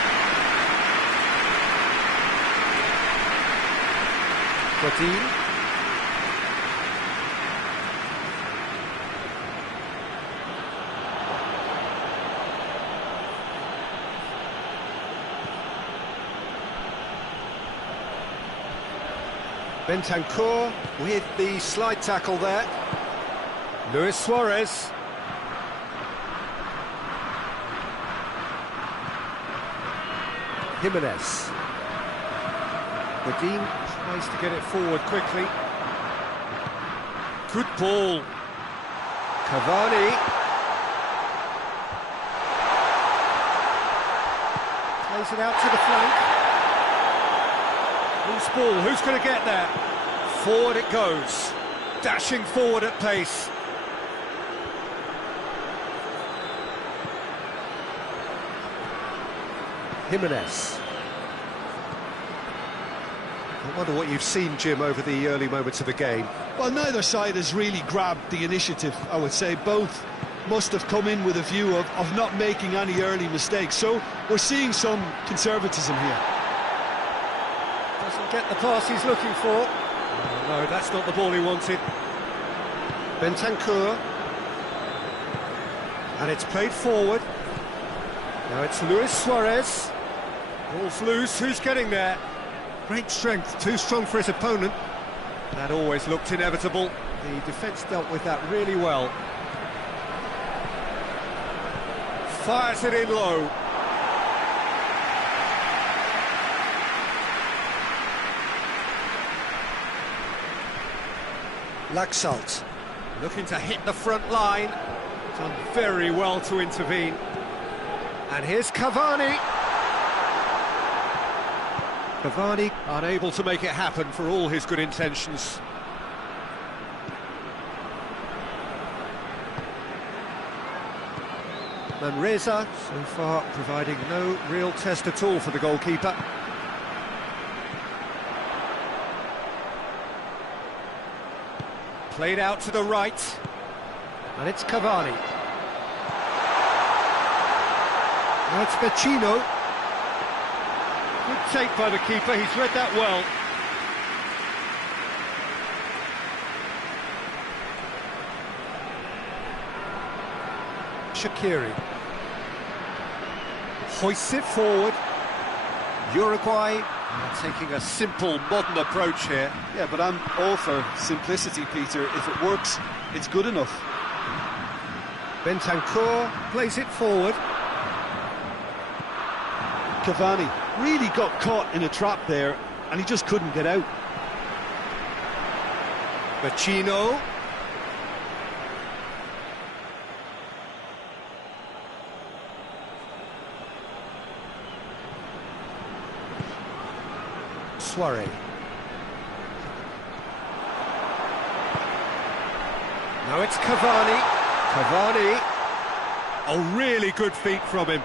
Godin. Bentancur with the slide tackle there. Luis Suarez. Jimenez. Godin tries to get it forward quickly. Good ball. Cavani. Plays it out to the flank. Loose ball, who's going to get there? Forward it goes. Dashing forward at pace. Jimenez. I wonder what you've seen, Jim, over the early moments of the game. Well, neither side has really grabbed the initiative, I would say. Both must have come in with a view of not making any early mistakes. So we're seeing some conservatism here. Doesn't get the pass he's looking for. Oh, no, that's not the ball he wanted. Bentancur. And it's played forward. Now it's Luis Suarez. Ball's loose, who's getting there? Great strength, too strong for his opponent. That always looked inevitable. The defence dealt with that really well. Fires it in low. Laxalt looking to hit the front line. Done very well to intervene. And here's Cavani. Cavani unable to make it happen for all his good intentions. Manresa, so far, providing no real test at all for the goalkeeper. Played out to the right. And it's Cavani. Now it's Vecino. Good take by the keeper, he's read that well. Shaqiri hoists it forward. Uruguay taking a simple, modern approach here. Yeah, but I'm all for simplicity, Peter. If it works, it's good enough. Bentancur plays it forward. Cavani really got caught in a trap there, and he just couldn't get out. Vecino. Suarez. Now it's Cavani. Cavani. Oh, really good feet from him.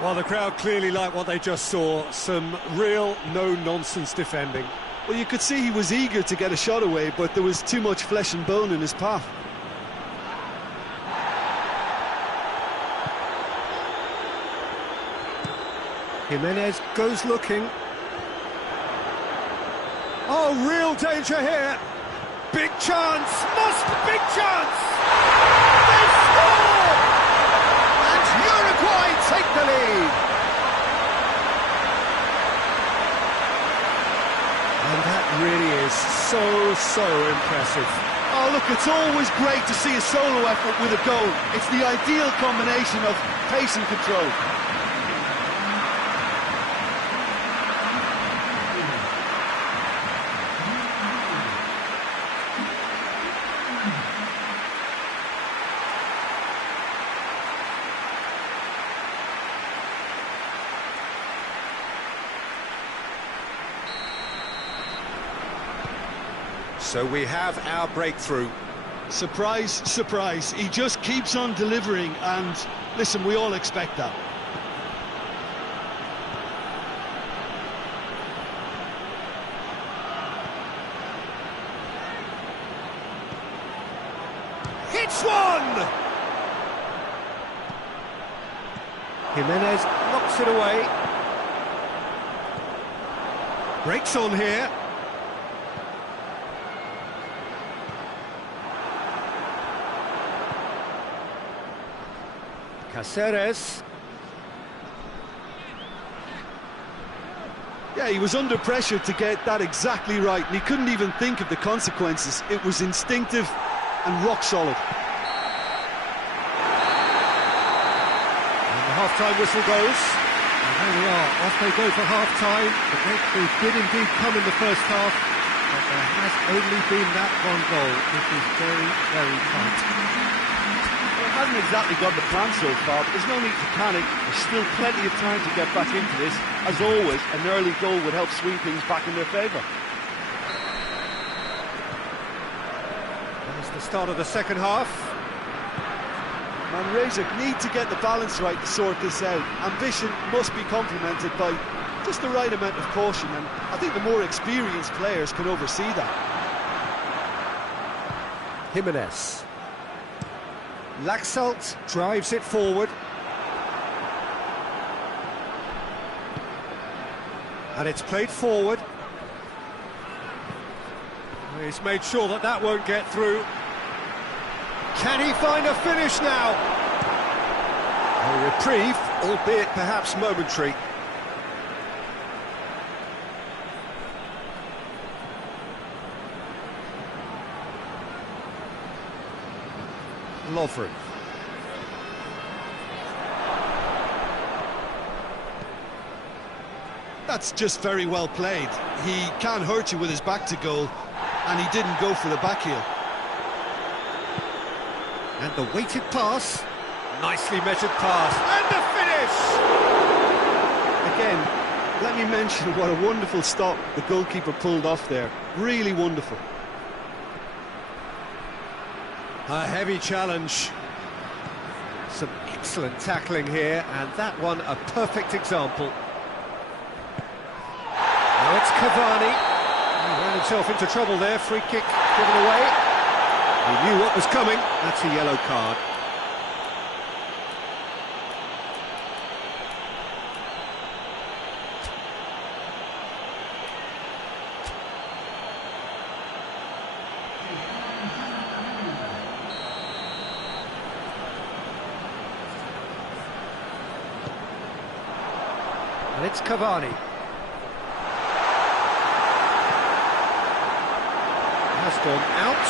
Well, the crowd clearly like what they just saw. Some real no-nonsense defending. Well, you could see he was eager to get a shot away, but there was too much flesh and bone in his path. Jimenez goes looking. Oh, real danger here. Big chance. Big chance. They score! And Uruguay take the lead. And that really is so impressive. Oh, look, it's always great to see a solo effort with a goal. It's the ideal combination of pace and control. So we have our breakthrough. Surprise, surprise. He just keeps on delivering, and listen, we all expect that. Hits one! Jimenez knocks it away. Breaks on here. Cáceres. Yeah, he was under pressure to get that exactly right, and he couldn't even think of the consequences. It was instinctive and rock solid. And the half-time whistle goes. And there we are, off they go for half-time. The breakthrough did indeed come in the first half, but there has only been that one goal, which is very tight. Hasn't exactly got the plan so far, but there's no need to panic. There's still plenty of time to get back into this. As always, an early goal would help swing things back in their favour. That's the start of the second half. And Razor need to get the balance right to sort this out. Ambition must be complemented by just the right amount of caution, and I think the more experienced players can oversee that. Jimenez. Laxalt drives it forward. And it's played forward. He's made sure that that won't get through. Can he find a finish now? A reprieve, albeit perhaps momentary. Lovren. That's just very well played. He can't hurt you with his back to goal, and he didn't go for the back heel. And the weighted pass. Nicely measured pass. And the finish! Again, let me mention what a wonderful stop the goalkeeper pulled off there. Really wonderful. A heavy challenge. Some excellent tackling here, and that one a perfect example. Now it's Cavani. He ran himself into trouble there. Free kick given away. He knew what was coming. That's a yellow card. It's Cavani. Has gone out.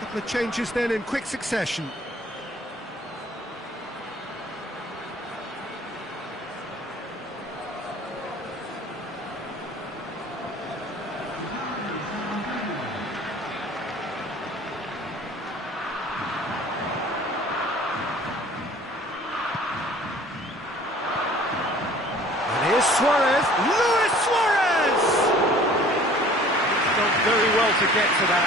Couple of changes then in quick succession. Suarez, Luis Suarez! He's done very well to get to that.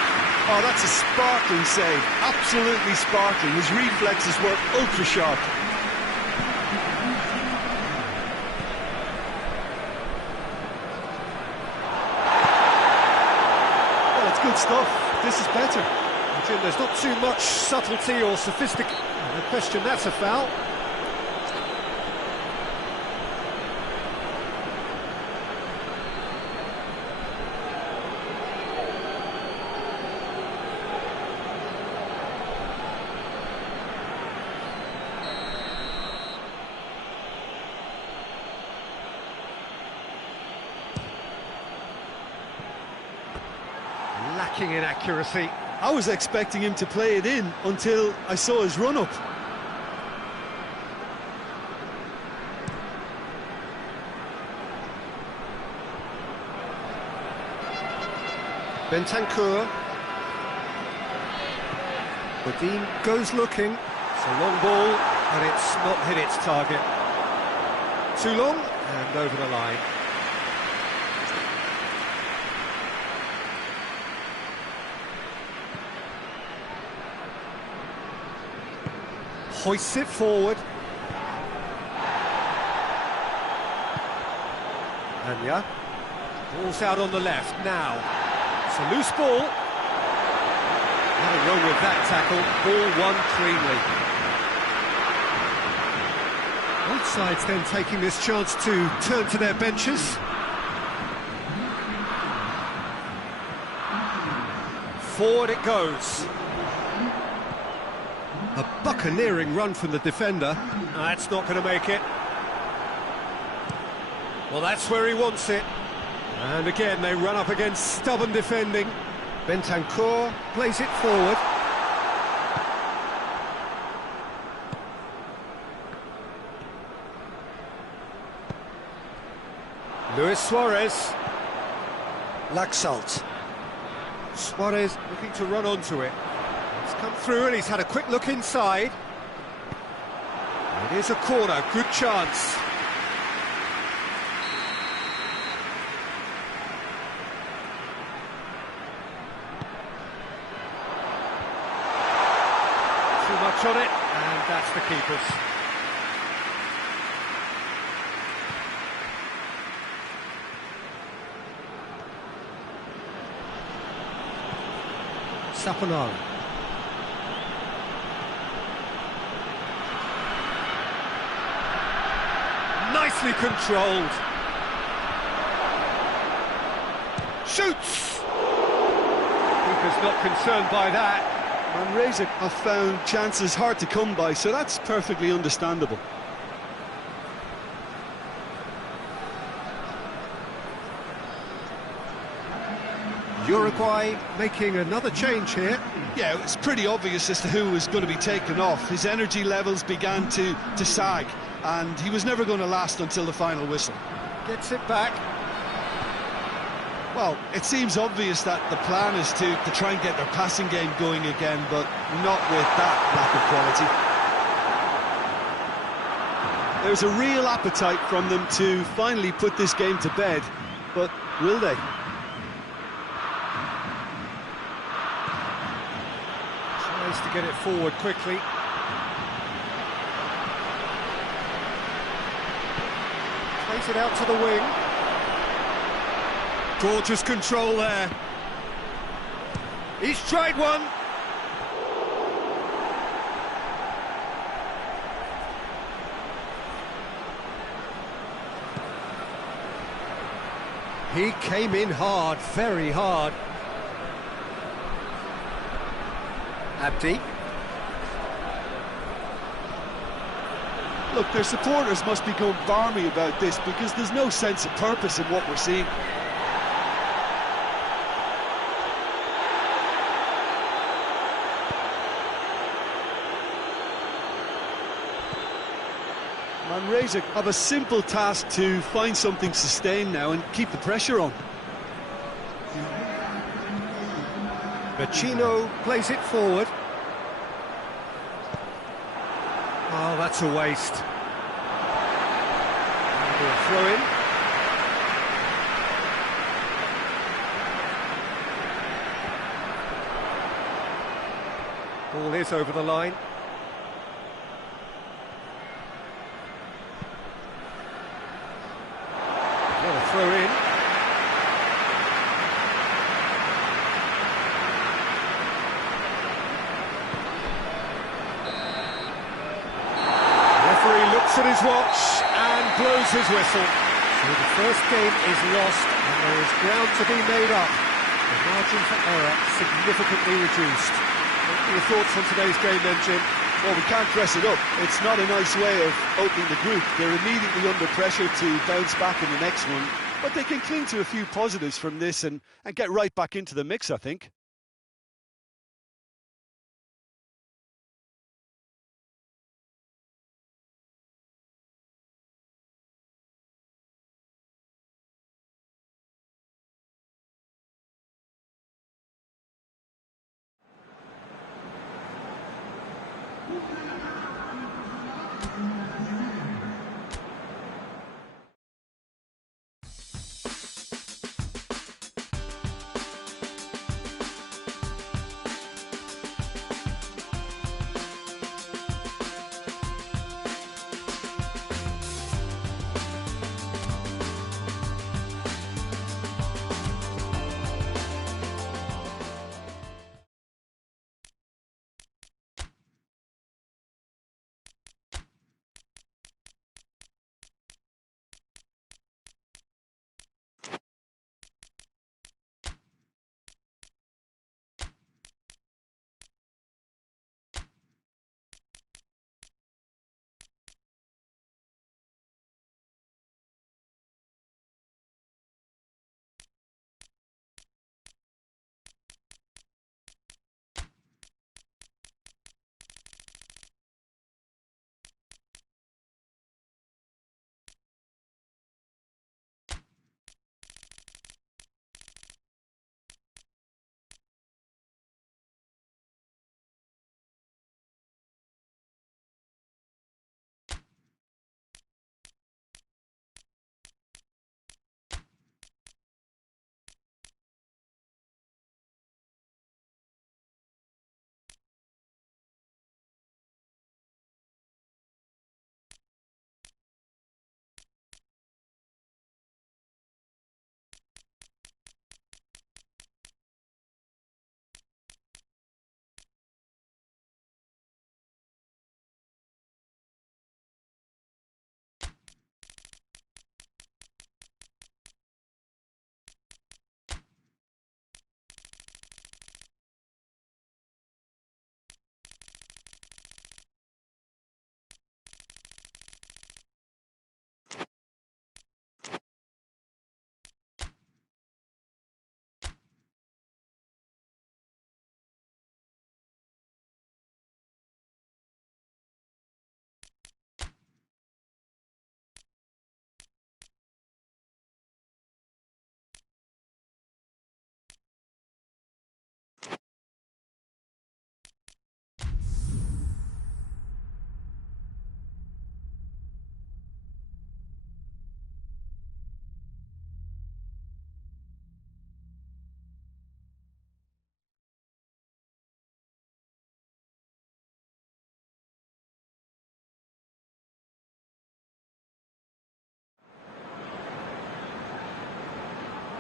Oh, that's a sparkling save, absolutely sparkling. His reflexes were ultra sharp. Well, it's good stuff. This is better. Jim, there's not too much subtlety or sophistication. No question, that's a foul. Lacking in accuracy. I was expecting him to play it in until I saw his run-up. Bentancur. Bodine goes looking. It's a long ball, and it's not hit its target. Too long, and over the line. Hoists it forward. Anya. Ball's out on the left now. It's a loose ball. Nothing wrong with that tackle. Ball won cleanly. Both sides then taking this chance to turn to their benches. Forward it goes. A buccaneering run from the defender. That's not going to make it. Well, that's where he wants it. And again, they run up against stubborn defending. Bentancur plays it forward. Luis Suarez. Laxalt. Suarez looking to run onto it. It's come through and he's had a quick look inside. It is a corner, good chance. Too much on it, and that's the keeper's. Saponara. Nicely controlled. Shoots! Keeper's not concerned by that. Manresa have found chances hard to come by, so that's perfectly understandable. Uruguay making another change here. Yeah, it was pretty obvious as to who was going to be taken off. His energy levels began to sag, and he was never going to last until the final whistle. Gets it back. Well, it seems obvious that the plan is to try and get their passing game going again, but not with that lack of quality. There's a real appetite from them to finally put this game to bed, but will they? Tries to get it forward quickly. Plays it out to the wing. Gorgeous control there. He's tried one. He came in hard, very hard. Abdi. Look, their supporters must be going barmy about this because there's no sense of purpose in what we're seeing. Manresa have a simple task to find something sustained now and keep the pressure on. Vecino plays it forward. Oh, that's a waste. And a throw in. Ball is over the line. What a throw in. At his watch and blows his whistle. So the first game is lost and there is ground to be made up. The margin for error significantly reduced. What are your thoughts on today's game then, Jim? Well, we can't dress it up. It's not a nice way of opening the group. They're immediately under pressure to bounce back in the next one. But they can cling to a few positives from this and get right back into the mix, I think.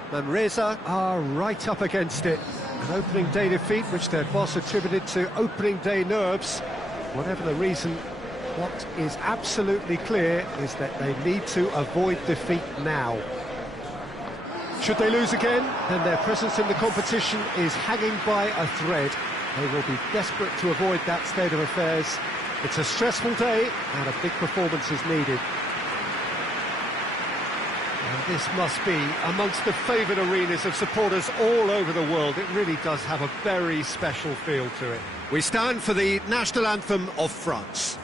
Manresa are right up against it. An opening day defeat which their boss attributed to opening day nerves. Whatever the reason, what is absolutely clear is that they need to avoid defeat now. Should they lose again, then their presence in the competition is hanging by a thread. They will be desperate to avoid that state of affairs. It's a stressful day and a big performance is needed. And this must be amongst the favoured arenas of supporters all over the world. It really does have a very special feel to it. We stand for the national anthem of France.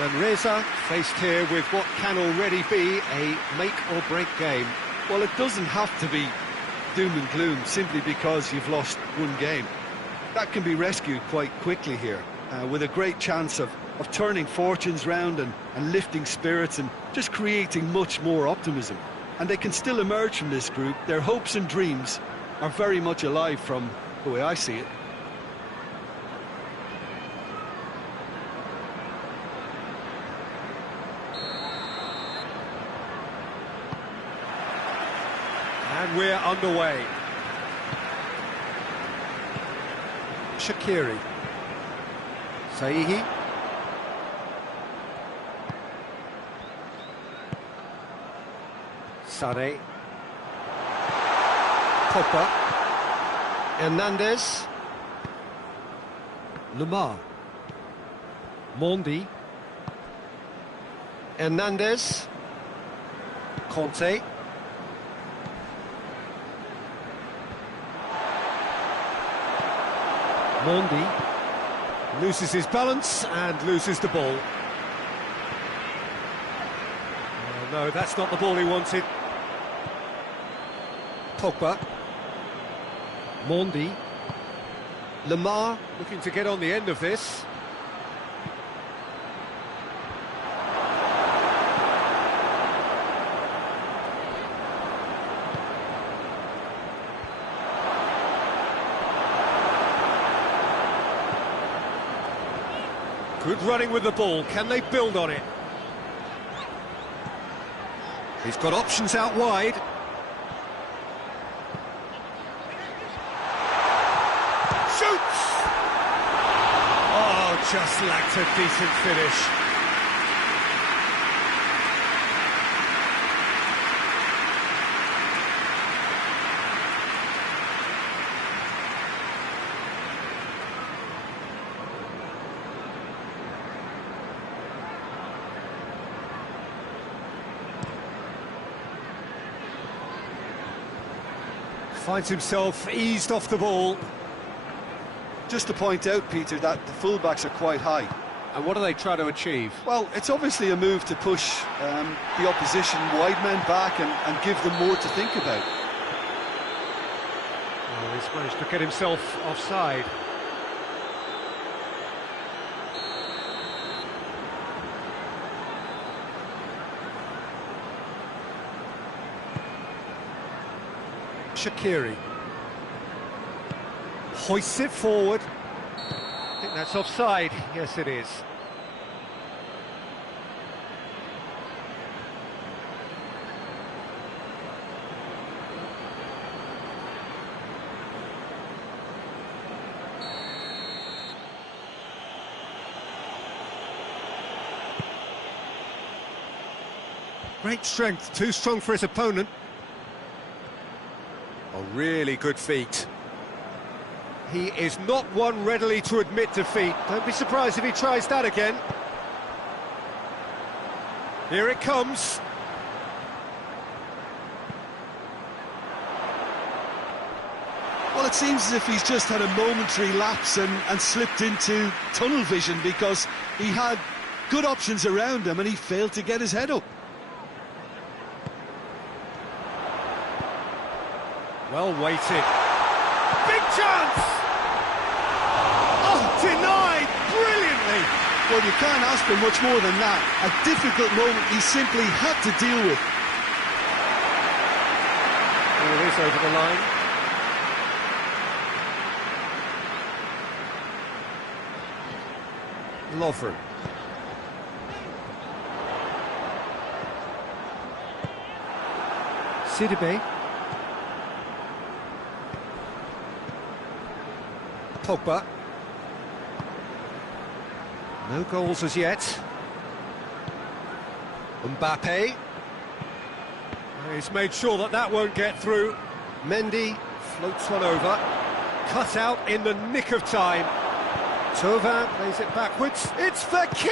And Reza faced here with what can already be a make-or-break game. Well, it doesn't have to be doom and gloom simply because you've lost one game. That can be rescued quite quickly here, with a great chance of turning fortunes round and lifting spirits and just creating much more optimism. And they can still emerge from this group. Their hopes and dreams are very much alive from the way I see it. And we're underway. Shaqiri. Saihi. Sane. Pogba. Hernandez. Lemar. Mondi. Hernandez. Conte. Mondi loses his balance and loses the ball. Oh, no, that's not the ball he wanted. Pogba. Mondi. Lemar looking to get on the end of this. Good running with the ball. Can they build on it? He's got options out wide. Shoots! Oh, just lacked a decent finish. Finds himself eased off the ball. Just to point out, Peter, that the fullbacks are quite high. And what do they try to achieve? Well, it's obviously a move to push the opposition wide men back and give them more to think about. Well, he's managed to get himself offside. Shaqiri hoists it forward. I think that's offside. Yes, it is. Great strength, too strong for his opponent. A really good feat. He is not one readily to admit defeat. Don't be surprised if he tries that again. Here it comes. Well, it seems as if he's just had a momentary lapse and slipped into tunnel vision because he had good options around him and he failed to get his head up. Well weighted. Big chance! Oh, denied brilliantly! Well, you can't ask for much more than that. A difficult moment he simply had to deal with. Well, it is over the line. Lovren. Sidibe. Pogba. No goals as yet. Mbappe. He's made sure that that won't get through. Mendy floats one over. Cut out in the nick of time. Thauvin plays it backwards. It's Fekir!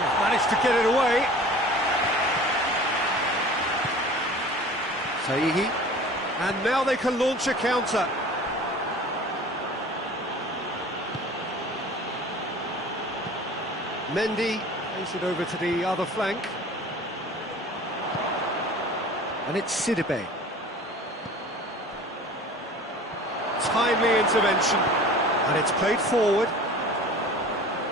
He's managed to get it away. Saihi. And now they can launch a counter. Mendy plays it over to the other flank. And it's Sidibe. Timely intervention. And it's played forward.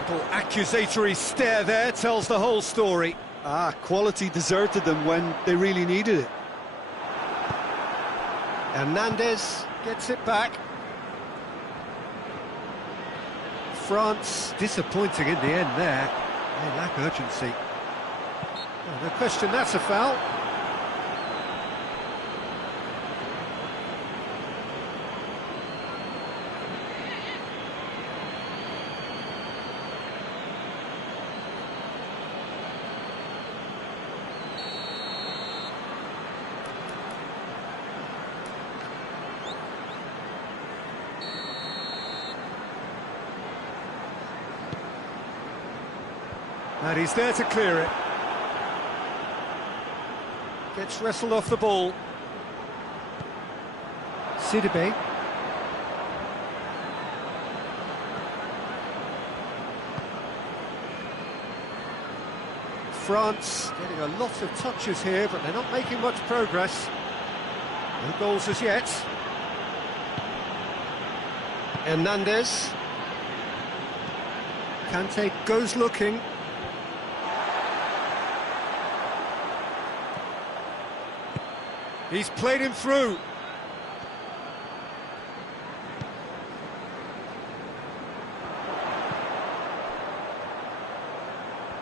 Little accusatory stare there tells the whole story. Quality deserted them when they really needed it. Hernandez gets it back. France disappointing in the end there. They lack urgency. No question, that's a foul. And he's there to clear it. Gets wrestled off the ball. Sidibe. France getting a lot of touches here, but they're not making much progress. No goals as yet. Hernandez. Kante goes looking. He's played him through.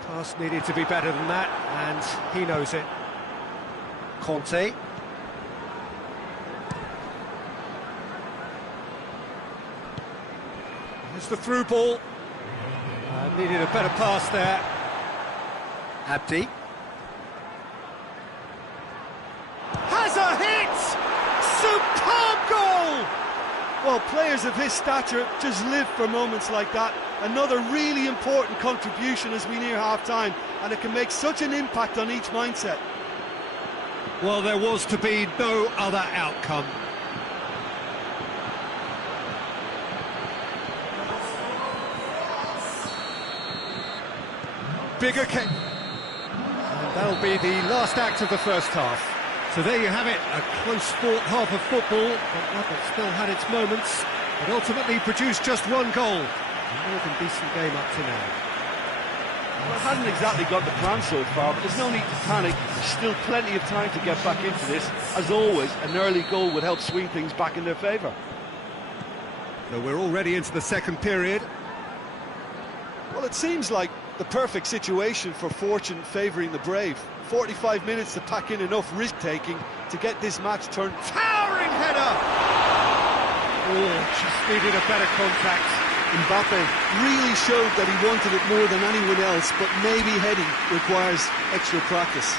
Pass needed to be better than that, and he knows it. Conte. Here's the through ball. Needed a better pass there. Abdi. Has a hit! Superb goal! Well, players of his stature just live for moments like that. Another really important contribution as we near half-time, and it can make such an impact on each mindset. Well, there was to be no other outcome. Bigger kick. And that'll be the last act of the first half. So there you have it, a close-fought half of football, but one that still had its moments. It ultimately produced just one goal. A more than decent game up to now. Well, it hasn't exactly got the plan so far, but there's no need to panic. There's still plenty of time to get back into this. As always, an early goal would help swing things back in their favour. So we're already into the second period. Well, it seems like the perfect situation for fortune favouring the brave. 45 minutes to pack in enough risk-taking to get this match turned. Towering header! Oh, just needed a better contact. Mbappe really showed that he wanted it more than anyone else, but maybe heading requires extra practice.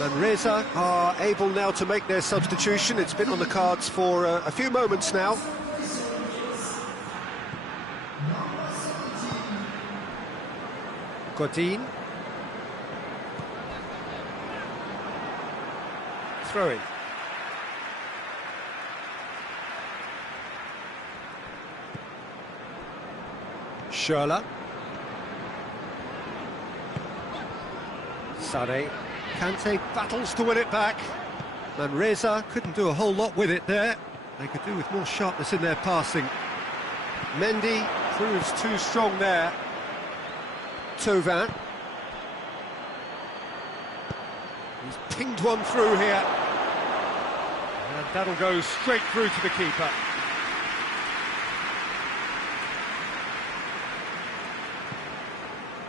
Manresa are able now to make their substitution. It's been on the cards for a few moments now. Godin. Throw-in. Schürrle. Sade. Kante battles to win it back. Manresa couldn't do a whole lot with it there. They could do with more sharpness in their passing. Mendy proves too strong there. Thauvin. He's pinged one through here. And that'll go straight through to the keeper.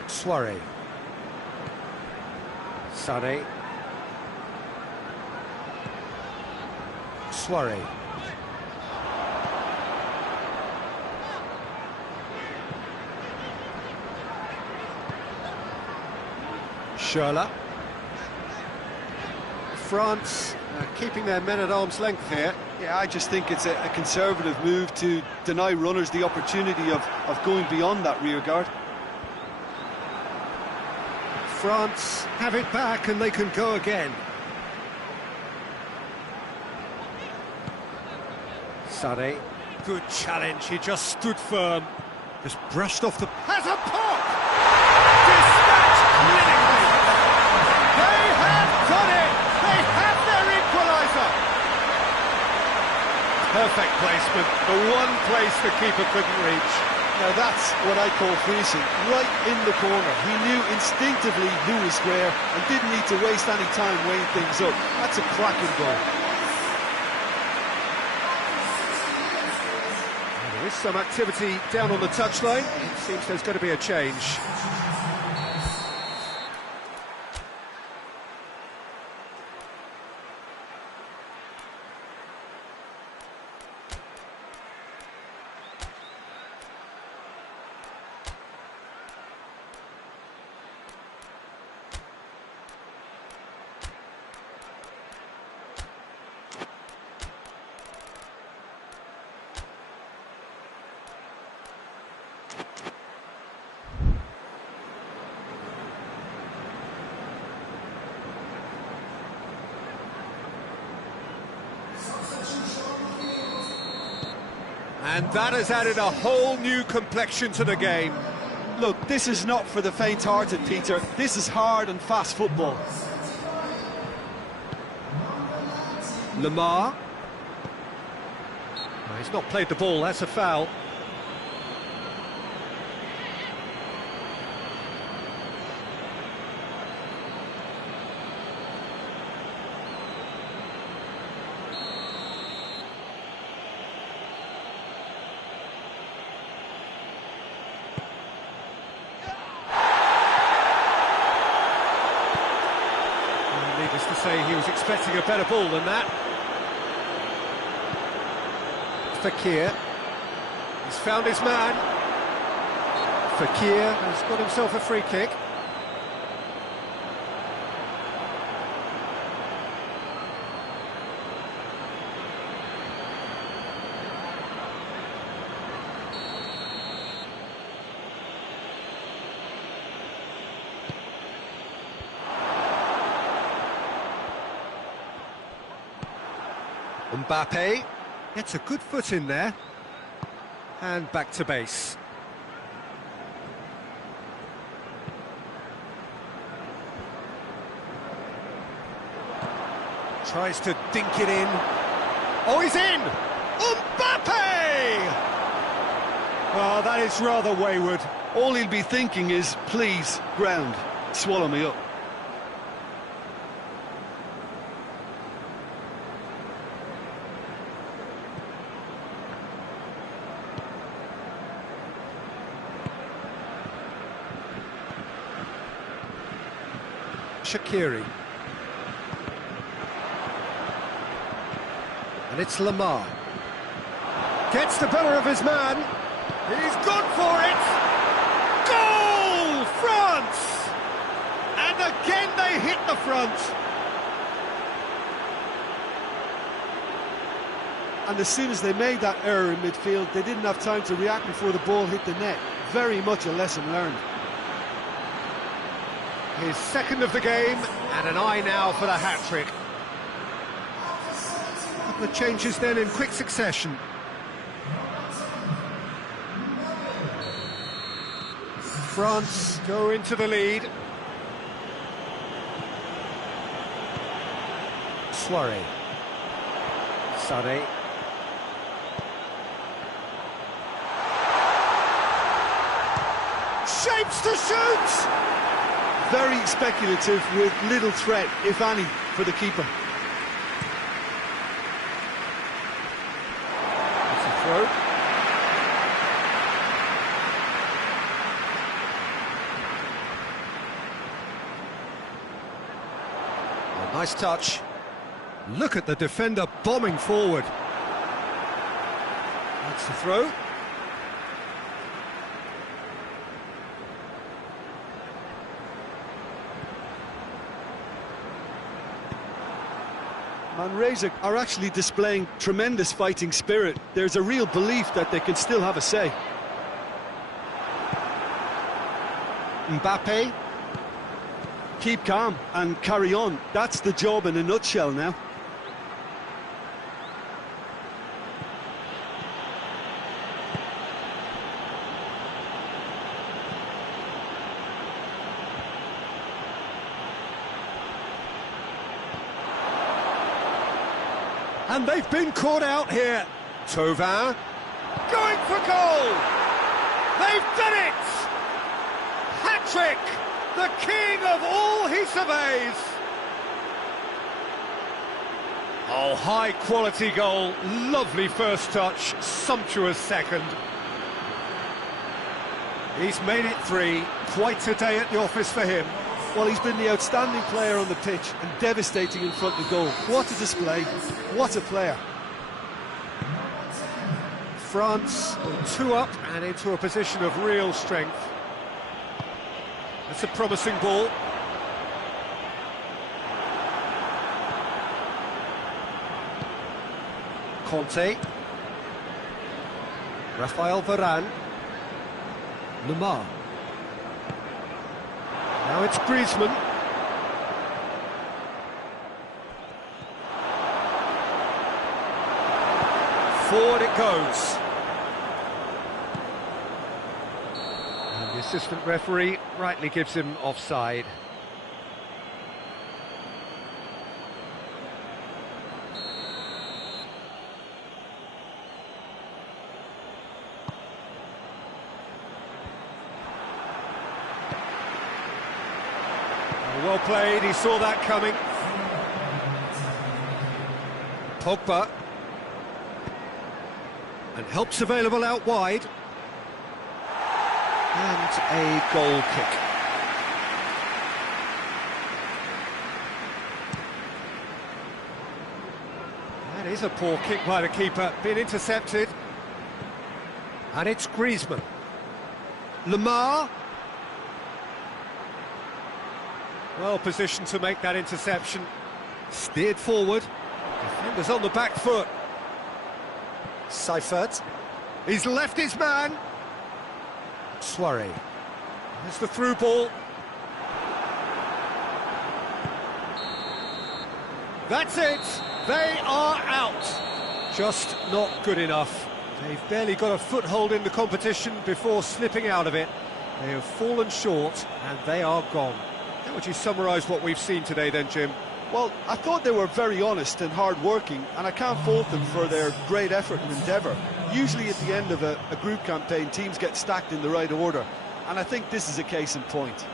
Soiree. Sane. Soiree. Schürrle. France keeping their men at arm's length here. Yeah, I just think it's a conservative move to deny runners the opportunity of going beyond that rear guard. France have it back and they can go again. Sane, good challenge, he just stood firm. Just brushed off the... Has a pop! Dispatched clinically! They have done it! They have their equaliser! Perfect placement, the one place the keeper couldn't reach. Now that's what I call finishing, right in the corner. He knew instinctively who was where and didn't need to waste any time weighing things up. That's a cracking goal. There is some activity down on the touchline. It seems there's going to be a change. And that has added a whole new complexion to the game. Look, this is not for the faint-hearted, Peter. This is hard and fast football. Lamar. Oh, he's not played the ball, that's a foul. Needless to say, he was expecting a better ball than that. Fekir. He's found his man. Fekir has got himself a free kick. Mbappe gets a good foot in there, and back to base. Tries to dink it in. Oh, he's in! Mbappe! Oh, that is rather wayward. All he'll be thinking is, please, ground, swallow me up. Shaqiri. And it's Lamar. Gets the better of his man. He's gone for it! Goal! France! And again they hit the front. And as soon as they made that error in midfield, they didn't have time to react before the ball hit the net. Very much a lesson learned. His second of the game, and an eye now for the hat-trick. A couple of changes then in quick succession. France go into the lead. Soiree. Sane. Shapes to shoot! very speculative with little threat, if any, for the keeper. It's a throw. Oh, nice touch. Look at the defender bombing forward. That's the throw. Manresa are actually displaying tremendous fighting spirit. There's a real belief that they can still have a say. Mbappe. Keep calm and carry on. That's the job in a nutshell now. And they've been caught out here. Cubaan going for goal. They've done it. Hat-trick. The king of all he surveys. Oh, high-quality goal. Lovely first touch. Sumptuous second. He's made it 3. Quite a day at the office for him. Well, he's been the outstanding player on the pitch and devastating in front of goal. What a display, what a player. France 2 up and into a position of real strength. That's a promising ball. Conte. Rafael Varane. Lemar. Now it's Griezmann. Forward it goes. And the assistant referee rightly gives him offside. Well played, he saw that coming. Pogba. And help's available out wide. And a goal kick. That is a poor kick by the keeper, being intercepted. And it's Griezmann. Lemar. Well positioned to make that interception. Steered forward. Defender's on the back foot. Seifert. He's left his man. Suarez. There's the through ball. That's it. They are out. Just not good enough. They've barely got a foothold in the competition before slipping out of it. They have fallen short and they are gone. How would you summarise what we've seen today then, Jim? Well, I thought they were very honest and hard-working, and I can't fault them for their great effort and endeavour. Usually at the end of a group campaign, teams get stacked in the right order, and I think this is a case in point.